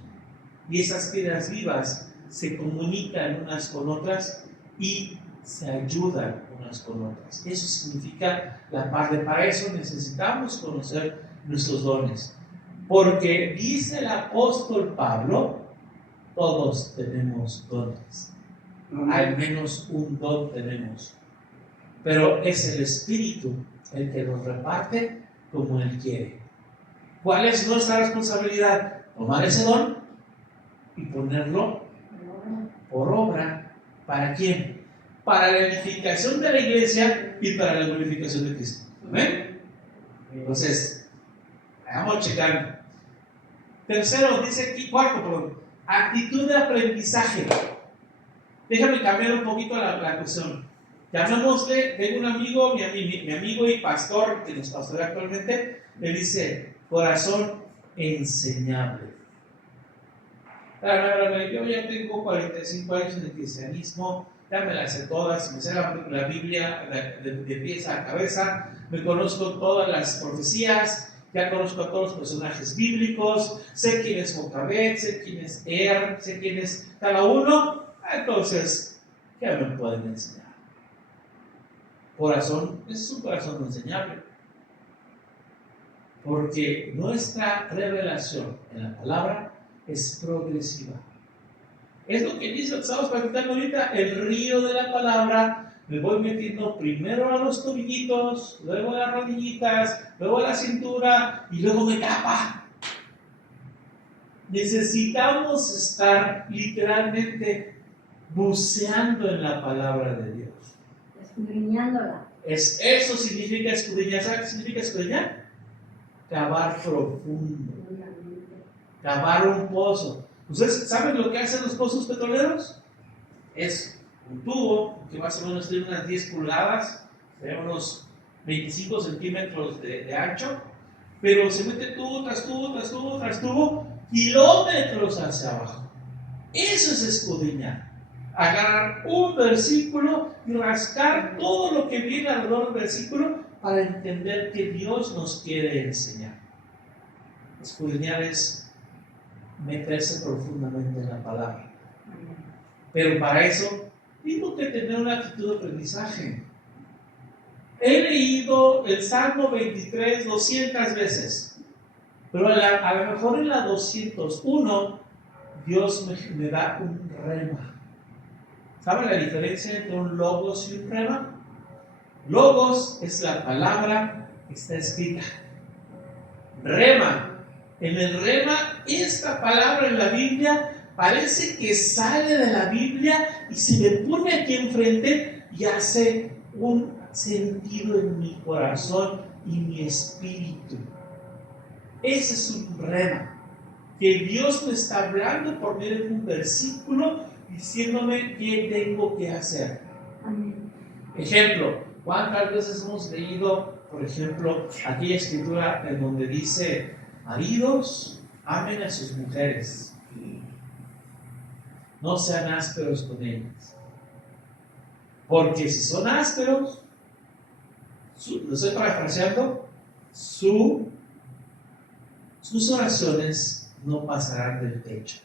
Y esas piedras vivas se comunican unas con otras y se ayudan unas con otras. Eso significa la parte. Para eso necesitamos conocer nuestros dones. Porque dice el apóstol Pablo, todos tenemos dones. Al menos un don tenemos. Pero es el Espíritu el que nos reparte como Él quiere. ¿Cuál es nuestra responsabilidad? Tomar ese don y ponerlo por obra. ¿Para quién? Para la edificación de la iglesia y para la glorificación de Cristo. ¿Amén? Entonces, vamos checando. Tercero, dice aquí, actitud de aprendizaje. Déjame cambiar un poquito la cuestión. Llamémosle, tengo un amigo, mi amigo y pastor, que nos pastorea actualmente, le dice, corazón enseñable. Yo ya tengo 45 años en el cristianismo, ya me las sé todas, me sé la Biblia de pies a cabeza, me conozco todas las profecías, ya conozco a todos los personajes bíblicos, sé quién es Jocabed, sé quién es sé quién es cada uno, entonces, ¿qué me pueden enseñar? Corazón, ese es un corazón enseñable. Porque nuestra revelación en la palabra es progresiva. Es lo que dice, estamos practicando ahorita, el río de la palabra. Me voy metiendo primero a los tobillitos, luego a las rodillitas, luego a la cintura y luego me tapa. Necesitamos estar literalmente buceando en la palabra de Dios. Escudriñándola. Eso significa escudriñar. ¿Sabe qué significa escudriñar? Cavar profundo. Cavar un pozo. ¿Ustedes saben lo que hacen los pozos petroleros? Es un tubo que más o menos tiene unas 10 pulgadas, de unos 25 centímetros de ancho, pero se mete tubo tras tubo, tras tubo, tras tubo, kilómetros hacia abajo. Eso es escudriñar. Agarrar un versículo y rascar todo lo que viene alrededor del versículo para entender que Dios nos quiere enseñar. Escudriñar es meterse profundamente en la palabra. Pero para eso tengo que tener una actitud de aprendizaje. He leído el Salmo 23 200 veces, pero a lo mejor en la 201 Dios me da un rema. ¿Saben la diferencia entre un logos y un rema? Logos es la palabra que está escrita. Rema. En el rema, esta palabra en la Biblia parece que sale de la Biblia y se me pone aquí enfrente y hace un sentido en mi corazón y mi espíritu. Ese es un rema. Que Dios me está hablando por medio de un versículo diciéndome qué tengo que hacer. Amén. Ejemplo, ¿cuántas veces hemos leído, por ejemplo, aquella escritura en donde dice: maridos, amen a sus mujeres, no sean ásperos con ellas? Porque si son ásperos, lo estoy parafraseando, sus oraciones no pasarán del techo.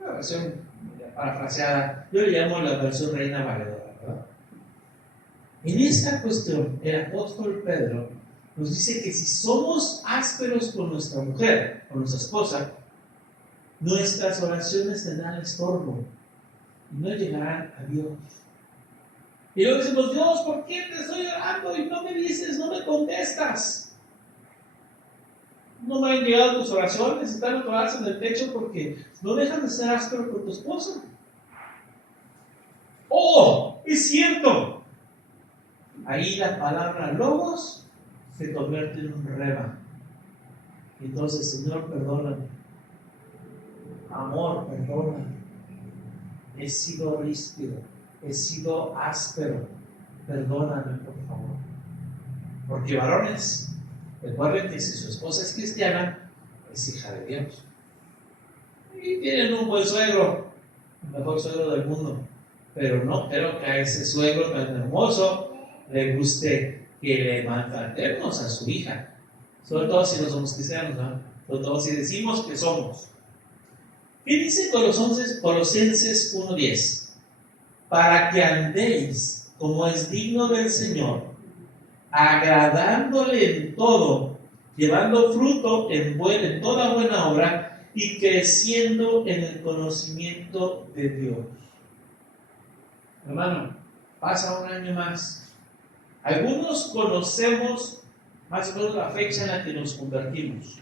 Una versión parafraseada, yo le llamo la versión Reina Valedora, ¿verdad? En esta cuestión, el apóstol Pedro nos dice que si somos ásperos con nuestra mujer, con nuestra esposa, nuestras oraciones tendrán estorbo y no llegarán a Dios. Y luego decimos: Dios, ¿por qué te estoy orando y no me dices, no me contestas? No me han llegado tus oraciones, están atoradas en el techo porque no dejas de ser áspero con tu esposa. ¡Oh! ¡Es cierto! Ahí la palabra logos se convierte en un rema. Entonces, Señor, perdóname. Amor, perdóname. He sido ríspido, he sido áspero. Perdóname, por favor. Porque varones, recuerden que si su esposa es cristiana, es hija de Dios. Y tienen un buen suegro, el mejor suegro del mundo. Pero no creo que a ese suegro tan hermoso le guste que le maltratemos a su hija. Sobre todo si no somos cristianos, ¿no? Sobre todo si decimos que somos. ¿Qué dice Colosenses 1:10? Para que andéis como es digno del Señor, agradándole en todo, llevando fruto en toda buena obra y creciendo en el conocimiento de Dios. Hermano, pasa un año más. Algunos conocemos más o menos la fecha en la que nos convertimos.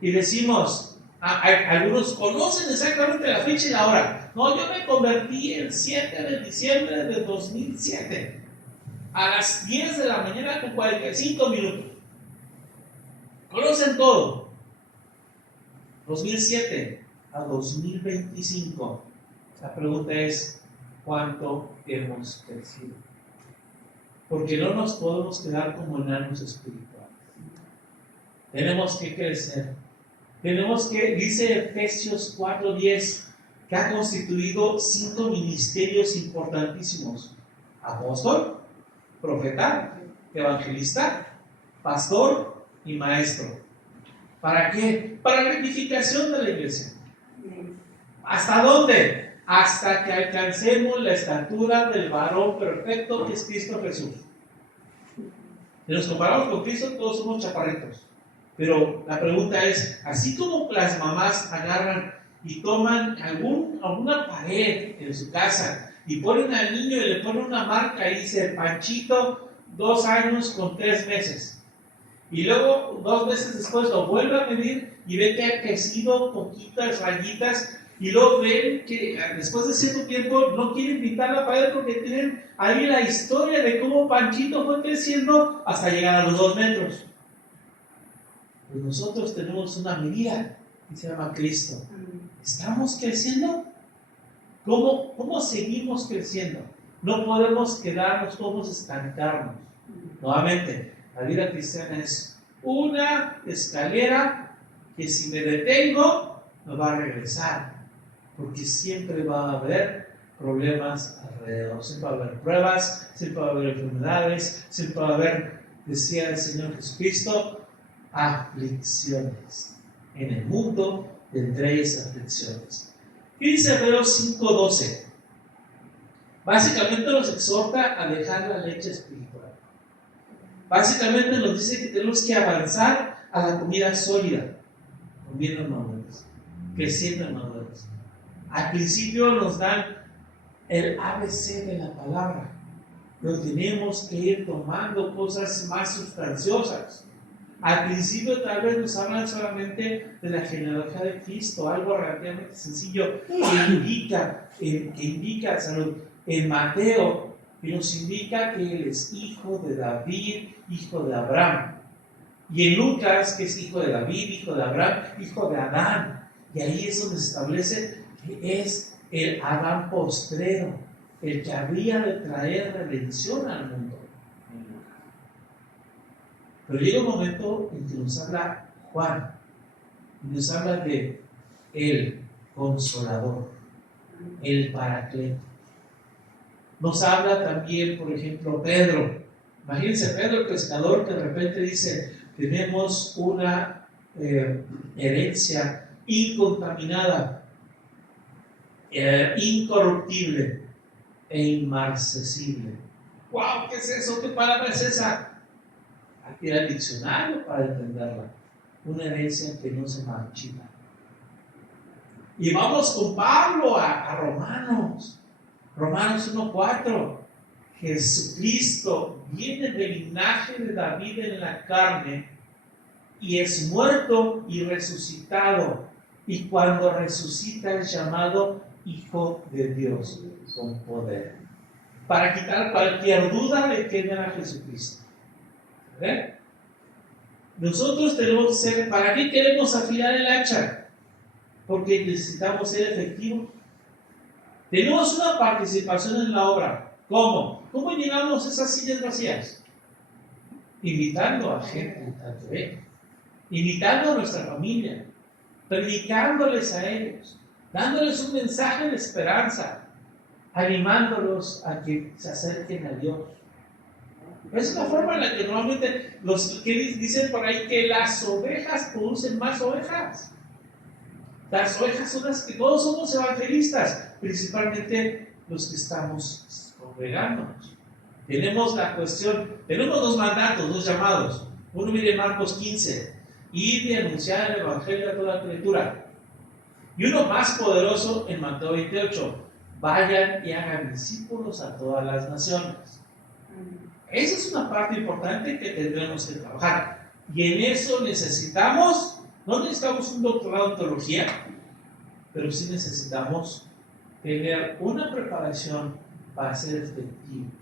Y decimos, algunos conocen exactamente la fecha y la hora. No, yo me convertí el 7 de diciembre de 2007. A las 10 de la mañana con 45 minutos. Conocen todo. 2007 a 2025. La pregunta es, ¿cuánto hemos crecido? Porque no nos podemos quedar como enanos espirituales. Tenemos que crecer. Tenemos que, dice Efesios 4:10, que ha constituido 5 ministerios importantísimos: apóstol, profeta, evangelista, pastor y maestro. ¿Para qué? Para la edificación de la iglesia. ¿Hasta dónde? Hasta que alcancemos la estatura del varón perfecto que es Cristo Jesús. Si nos comparamos con Cristo, todos somos chaparritos. Pero la pregunta es, así como las mamás agarran y toman alguna pared en su casa y ponen al niño y le ponen una marca y dice Panchito 2 años con 3 meses, y luego 2 meses después lo vuelve a medir y ve que ha crecido poquitas rayitas y luego ven que después de cierto tiempo no quieren pintar la pared porque tienen ahí la historia de cómo Panchito fue creciendo hasta llegar a los 2 metros. Pues nosotros tenemos una medida que se llama Cristo. ¿Estamos creciendo? ¿Cómo seguimos creciendo? No podemos quedarnos, podemos estancarnos. Nuevamente, la vida cristiana es una escalera que si me detengo, me va a regresar. Porque siempre va a haber problemas alrededor. Siempre va a haber pruebas, siempre va a haber enfermedades, siempre va a haber, decía el Señor Jesucristo, aflicciones. En el mundo tendréis aflicciones. ¿Qué dice Hebreos 5:12? Básicamente nos exhorta a dejar la leche espiritual. Básicamente nos dice que tenemos que avanzar a la comida sólida, comiendo madurez, creciendo en madurez. Al principio nos dan el ABC de la palabra, pero tenemos que ir tomando cosas más sustanciosas. Al principio tal vez nos hablan solamente de la genealogía de Cristo, algo relativamente sencillo que indica salud. En Mateo nos indica que Él es hijo de David, hijo de Abraham. Y en Lucas, que es hijo de David, hijo de Abraham, hijo de Adán. Y ahí es donde se establece que es el Adán postrero, el que habría de traer redención al mundo. Pero llega un momento en que nos habla Juan, y nos habla de el Consolador, el Paracleto. Nos habla también, por ejemplo, Pedro. Imagínense Pedro, el pescador, que de repente dice: tenemos una herencia incontaminada, incorruptible e inmarcesible. ¡Wow! ¿Qué es eso? ¿Qué palabra es esa? Hay que ir al diccionario para entenderla. Una herencia que no se marchita. Y vamos con Pablo a Romanos. Romanos 1:4. Jesucristo viene del linaje de David en la carne y es muerto y resucitado. Y cuando resucita es llamado Hijo de Dios con poder. Para quitar cualquier duda de quién era Jesucristo. ¿Ver? Nosotros tenemos que ser, ¿para qué queremos afilar el hacha? Porque necesitamos ser efectivos. Tenemos una participación en la obra. ¿Cómo? ¿Cómo llenamos esas sillas vacías? Invitando a gente a que venga, invitando a nuestra familia, predicándoles a ellos, dándoles un mensaje de esperanza, animándolos a que se acerquen a Dios. Es una forma en la que normalmente los que dicen por ahí que las ovejas producen más ovejas. Las ovejas son las que todos somos evangelistas, principalmente los que estamos congregándonos. Tenemos la cuestión, tenemos 2 mandatos, 2 llamados. Uno viene en Marcos 15, ir y anunciar el evangelio a toda criatura. Y uno más poderoso en Mateo 28, vayan y hagan discípulos a todas las naciones. Esa es una parte importante que tendremos que trabajar. Y en eso no necesitamos un doctorado en teología, pero sí necesitamos tener una preparación para ser efectivos.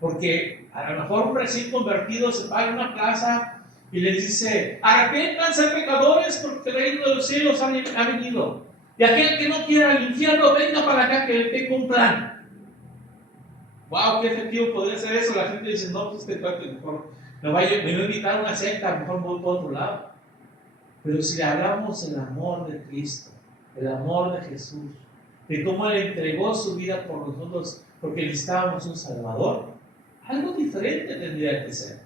Porque a lo mejor un recién convertido se para en una plaza y les dice: arrepiéntanse pecadores porque el reino de los cielos ha venido. Y aquel que no quiera al infierno, venga para acá que tengo un plan. ¡Wow! ¡Qué efectivo podría ser eso! La gente dice: no, pues este cuate mejor me va a invitar a una secta, a lo mejor me voy por otro lado. Pero si le hablamos del amor de Cristo, el amor de Jesús, de cómo Él entregó su vida por nosotros porque necesitábamos un Salvador, algo diferente tendría que ser.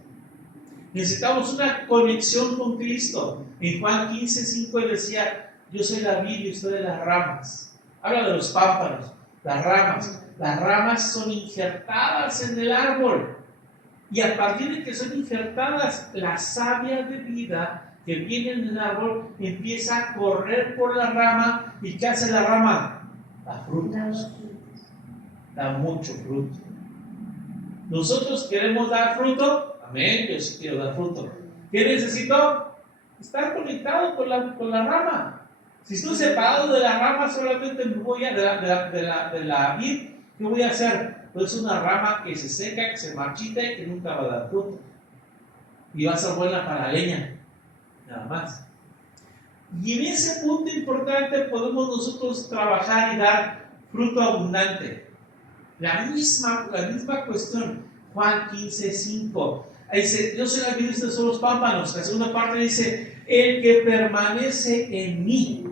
Necesitamos una conexión con Cristo. En Juan 15:5 Él decía: yo soy la vid y ustedes las ramas. Habla de los pámpanos, las ramas. Las ramas son injertadas en el árbol. Y a partir de que son injertadas, la savia de vida que viene en el árbol empieza a correr por la rama. ¿Y qué hace la rama? Da frutos. Da mucho fruto. ¿Nosotros queremos dar fruto? Amén, yo sí quiero dar fruto. ¿Qué necesito? Estar conectado con la rama. Si estoy separado de la rama, solamente me voy a, de la vid, ¿qué voy a hacer? Pues una rama que se seca, que se marchita y que nunca va a dar fruto. Y va a ser buena para la leña, nada más. Y en ese punto importante podemos nosotros trabajar y dar fruto abundante. La misma cuestión, Juan 15:5. Dice, yo soy la vid y ustedes son los pámpanos. La segunda parte dice, el que permanece en mí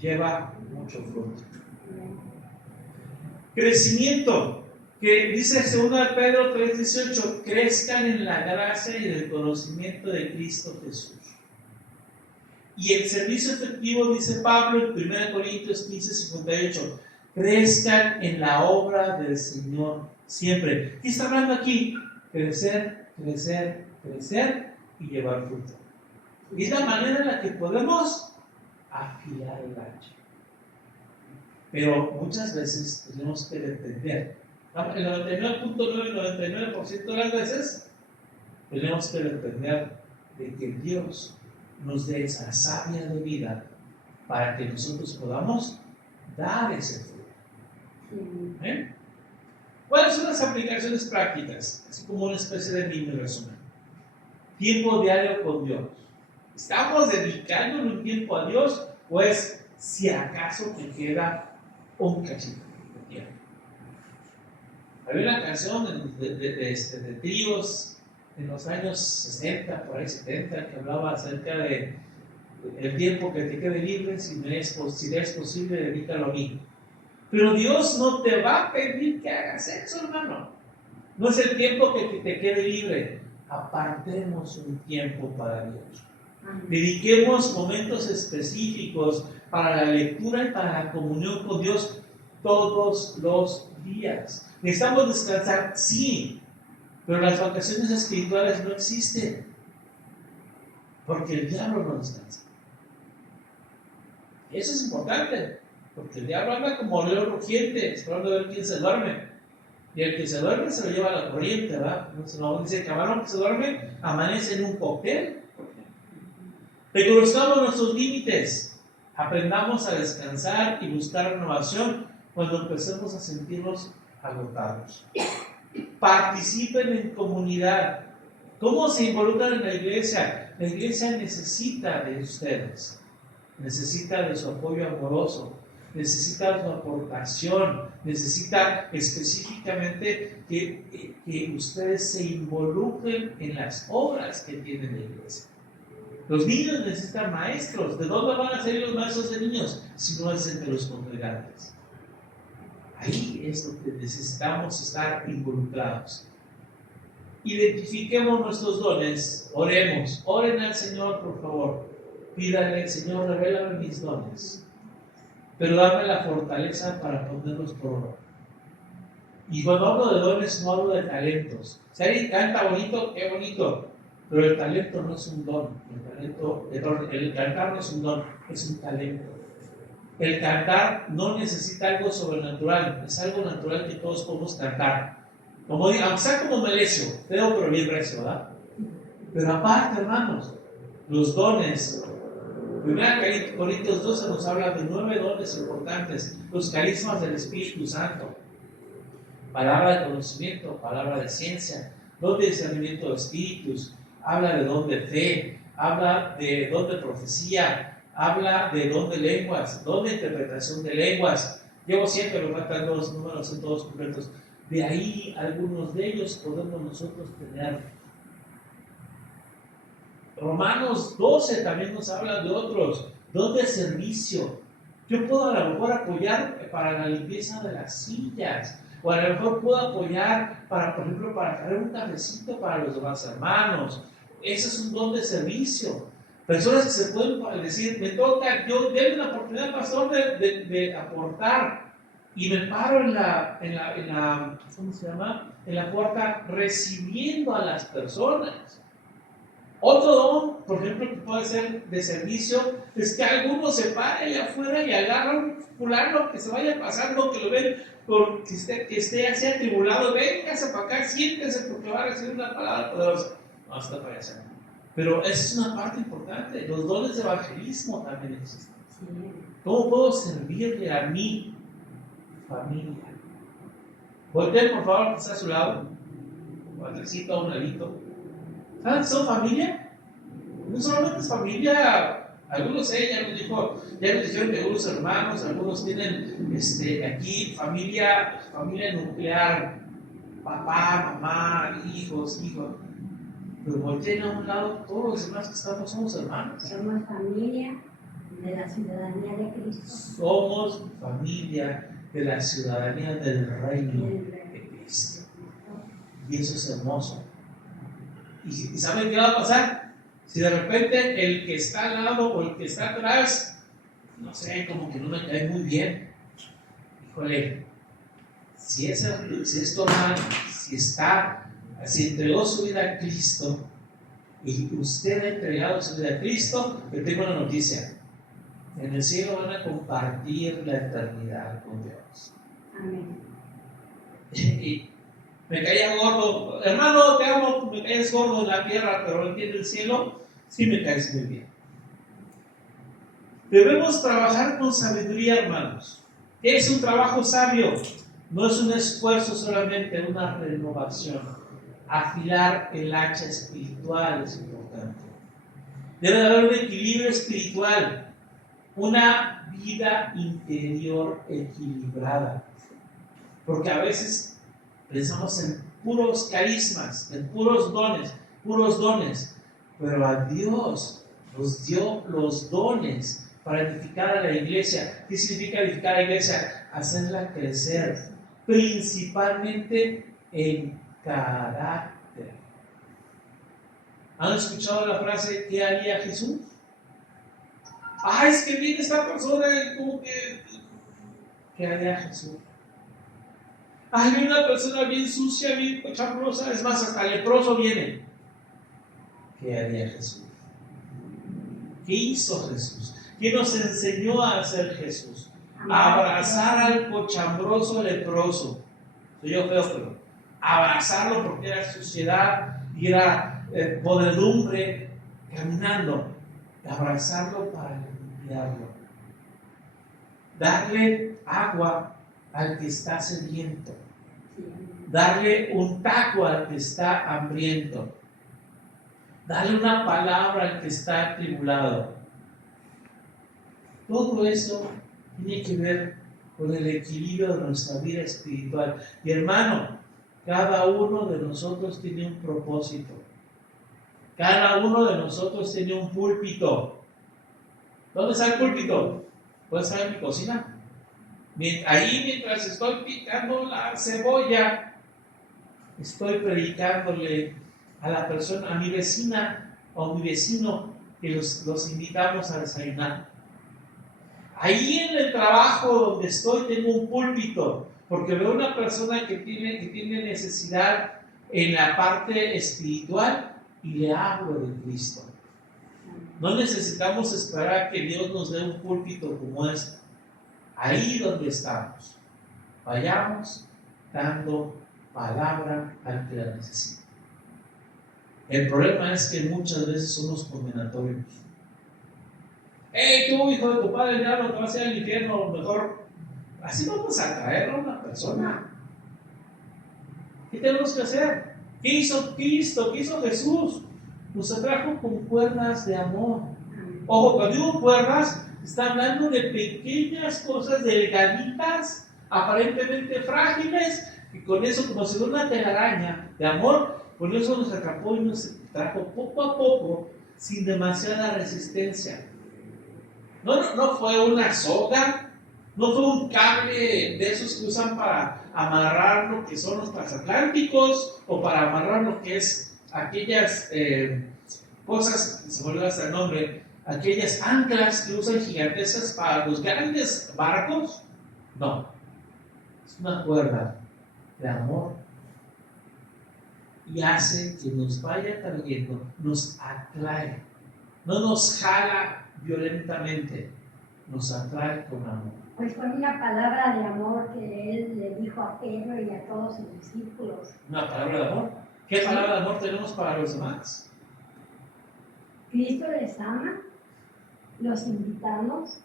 lleva mucho fruto. Crecimiento, que dice 2 Pedro 3:18, crezcan en la gracia y en el conocimiento de Cristo Jesús. Y el servicio efectivo, dice Pablo en 1 Corintios 15:58, crezcan en la obra del Señor siempre. ¿Qué está hablando aquí? Crecer, crecer, crecer y llevar fruto. Y es la manera en la que podemos afilar el hacha. Pero muchas veces tenemos que depender. El 99.999% de las veces tenemos que depender de que Dios nos dé esa savia de vida para que nosotros podamos dar ese fruto. ¿Eh? ¿Cuáles son las aplicaciones prácticas? Así como una especie de mini resumen. Tiempo diario con Dios. ¿Estamos dedicándole un tiempo a Dios o es si acaso te queda un cachito de tiempo? Había una canción de tríos en los años 60, por ahí 70, que hablaba acerca de el tiempo que te quede libre, si es posible, dedícalo a mí. Pero Dios no te va a pedir que hagas eso, hermano. No es el tiempo que te quede libre. Apartemos un tiempo para Dios. Dediquemos momentos específicos para la lectura y para la comunión con Dios todos los días. ¿Necesitamos descansar? Sí, pero las vacaciones espirituales no existen, porque el diablo no descansa. Eso es importante, porque el diablo anda como león rugiente, esperando a ver quién se duerme. Y el que se duerme se lo lleva a la corriente, ¿verdad? No dice, el camarón que se duerme amanece en un cóctel. Reconozcamos nuestros límites, aprendamos a descansar y buscar renovación cuando empecemos a sentirnos agotados. Participen en comunidad. ¿Cómo se involucran en la iglesia? La iglesia necesita de ustedes, necesita de su apoyo amoroso, necesita de su aportación, necesita específicamente que ustedes se involucren en las obras que tiene la iglesia. Los niños necesitan maestros. ¿De dónde van a salir los maestros de niños? Si no es entre los congregantes. Ahí es donde necesitamos estar involucrados. Identifiquemos nuestros dones, oremos, oren al Señor, por favor. Pídanle, Señor, revélame mis dones, pero dame la fortaleza para ponerlos por obra. Y cuando hablo de dones, no hablo de talentos. Si alguien canta bonito, qué bonito, pero el talento no es un don. El cantar no es un don, es un talento. El cantar no necesita algo sobrenatural, es algo natural que todos podemos cantar. Como digo, aunque sea como Melesio, feo pero bien recio, ¿verdad? Pero aparte, hermanos, los dones, 1 Corintios 12 nos habla de 9 dones importantes, los carismas del Espíritu Santo, palabra de conocimiento, palabra de ciencia, don de discernimiento de espíritus, habla de don de fe, habla de don de profecía, habla de don de lenguas, don de interpretación de lenguas. Llevo siempre, me faltan 2 números, son todos completos. De ahí, algunos de ellos podemos nosotros tener. Romanos 12 también nos habla de otros, don de servicio. Yo puedo a lo mejor apoyar para la limpieza de las sillas, o a lo mejor puedo apoyar para, por ejemplo, para traer un cafecito para los demás hermanos. Ese es un don de servicio. Personas que se pueden decir, me toca, yo denme la oportunidad, pastor, de aportar. Y me paro en la ¿cómo se llama? En la puerta recibiendo a las personas. Otro don, por ejemplo, que puede ser de servicio, es que alguno se para allá afuera y agarra a un fulano que se vaya pasando, que lo ven, que esté así atribulado, véngase para acá, siéntese porque va a recibir una palabra poderosa. No, está para allá. Pero esa es una parte importante. Los dones de evangelismo también existen. Sí. ¿Cómo puedo servirle a mi familia? Volteen, por favor, que está a su lado, o atrásito, a un ladito. ¿Saben qué son familia? No solamente es familia, algunos ya nos dijeron que algunos hermanos, algunos tienen aquí familia nuclear, papá, mamá, hijos. Pero volteen a un lado, todos los demás que estamos somos hermanos. Somos familia de la ciudadanía de Cristo. Somos familia de la ciudadanía del reino de Cristo. Y eso es hermoso. ¿Y saben qué va a pasar? Si de repente el que está al lado o el que está atrás, no sé, como que no me cae muy bien, híjole, si es tu hermano, si entregó su vida a Cristo y usted ha entregado su vida a Cristo, le tengo una noticia. En el cielo van a compartir la eternidad con Dios. Amén. Y me caía gordo, hermano, te amo, me caes gordo en la tierra, pero aquí en el cielo sí me caes muy bien. Debemos trabajar con sabiduría, hermanos. ¿Qué es un trabajo sabio? No es un esfuerzo solamente, una renovación. Afilar el hacha espiritual es importante. Debe haber un equilibrio espiritual, una vida interior equilibrada. Porque a veces pensamos en puros carismas, en puros dones, pero a Dios nos dio los dones para edificar a la iglesia. ¿Qué significa edificar a la iglesia? Hacerla crecer, principalmente en carácter. ¿Han escuchado la frase ¿qué haría Jesús? Es que viene esta persona y como que ¿qué haría Jesús? Viene una persona bien sucia, bien cochambrosa, es más, hasta leproso viene. ¿Qué haría Jesús? ¿Qué hizo Jesús? ¿Qué nos enseñó a hacer Jesús? A abrazar al cochambroso leproso. Soy yo feo, pero abrazarlo porque era suciedad y era podredumbre caminando. Abrazarlo para limpiarlo. Darle agua al que está sediento. Darle un taco al que está hambriento. Darle una palabra al que está atribulado. Todo eso tiene que ver con el equilibrio de nuestra vida espiritual. Y hermano, cada uno de nosotros tiene un propósito. Cada uno de nosotros tiene un púlpito. ¿Dónde está el púlpito? Puede estar en mi cocina. Ahí mientras estoy picando la cebolla, estoy predicándole a la persona, a mi vecina o a mi vecino que los invitamos a desayunar. Ahí en el trabajo donde estoy tengo un púlpito, porque veo una persona que tiene necesidad en la parte espiritual y le hablo de Cristo. No necesitamos esperar que Dios nos dé un púlpito como este. Ahí donde estamos, vayamos dando palabra al que la necesita. El problema es que muchas veces somos condenatorios. Tú, hijo de tu padre, el diablo te vas a ir al infierno, mejor. Así vamos a traer a una persona. ¿Qué tenemos que hacer? ¿Qué hizo Cristo? ¿Qué hizo Jesús? Nos atrajo con cuerdas de amor. Ojo, cuando digo cuerdas, está hablando de pequeñas cosas delgaditas, aparentemente frágiles, y con eso, como si fuera una telaraña de amor, con eso nos atrapó y nos trajo poco a poco, sin demasiada resistencia. No fue una soga, no fue un cable de esos que usan para amarrar lo que son los transatlánticos, o para amarrar lo que es aquellas cosas, se me olvidó hasta el nombre, aquellas anclas que usan gigantescas para los grandes barcos. No, es una cuerda de amor y hace que nos vaya trayendo, nos atrae, no nos jala violentamente, nos atrae con amor. Pues fue una palabra de amor que él le dijo a Pedro y a todos sus discípulos. ¿Una palabra de amor? ¿Qué palabra de amor tenemos para los demás? Cristo les ama, los invitamos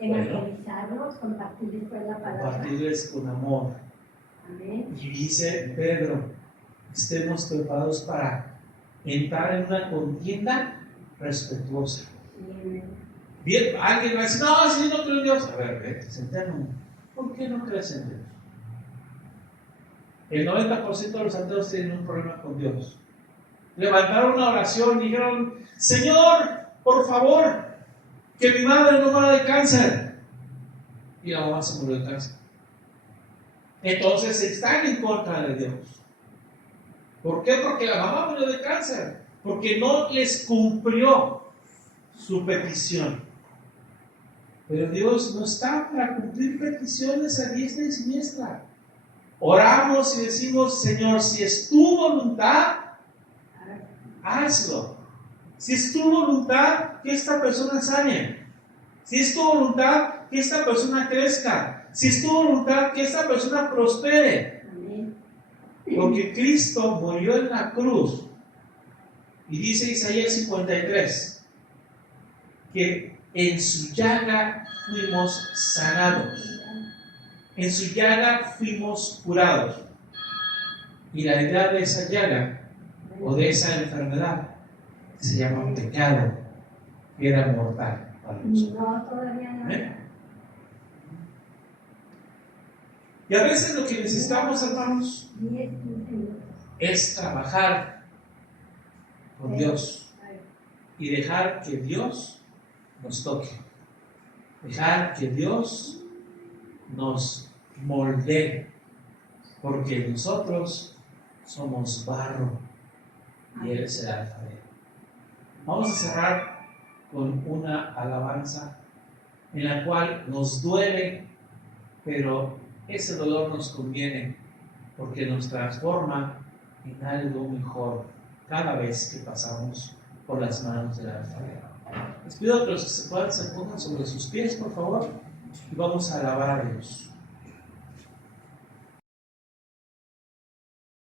evangelizarlos, compartir después la palabra. compartirles con amor. Amén. Y dice Pedro, estemos preparados para entrar en una contienda respetuosa. Amén. Bien, alguien va a decir, no, si yo no creo en Dios. A ver, vete, sentémonos. ¿Por qué no crees en Dios? El 90% de los ateos tienen un problema con Dios. Levantaron una oración y dijeron, Señor, por favor, que mi madre no muera de cáncer. Y la mamá se murió de cáncer. Entonces están en contra de Dios. ¿Por qué? Porque la mamá murió de cáncer. Porque no les cumplió su petición. Pero Dios no está para cumplir peticiones a diestra y siniestra. Oramos y decimos, Señor, si es tu voluntad, hazlo. Si es tu voluntad, que esta persona sane. Si es tu voluntad, que esta persona crezca. Si es tu voluntad, que esta persona prospere. Amén. Porque Cristo murió en la cruz. Y dice Isaías 53, que en su llaga fuimos sanados. En su llaga fuimos curados. Y la idea de esa llaga o de esa enfermedad se llama pecado, que era mortal para nosotros. No, todavía no. Y a veces lo que necesitamos, hermanos, 10, 15 minutos. es trabajar con Dios y dejar que Dios nos toque, dejar que Dios nos moldee, porque nosotros somos barro y Él es el alfarero. Vamos a cerrar con una alabanza en la cual nos duele, pero ese dolor nos conviene porque nos transforma en algo mejor cada vez que pasamos por las manos del alfarero. Les pido que los que se puedan se pongan sobre sus pies, por favor, y vamos a alabar a Dios.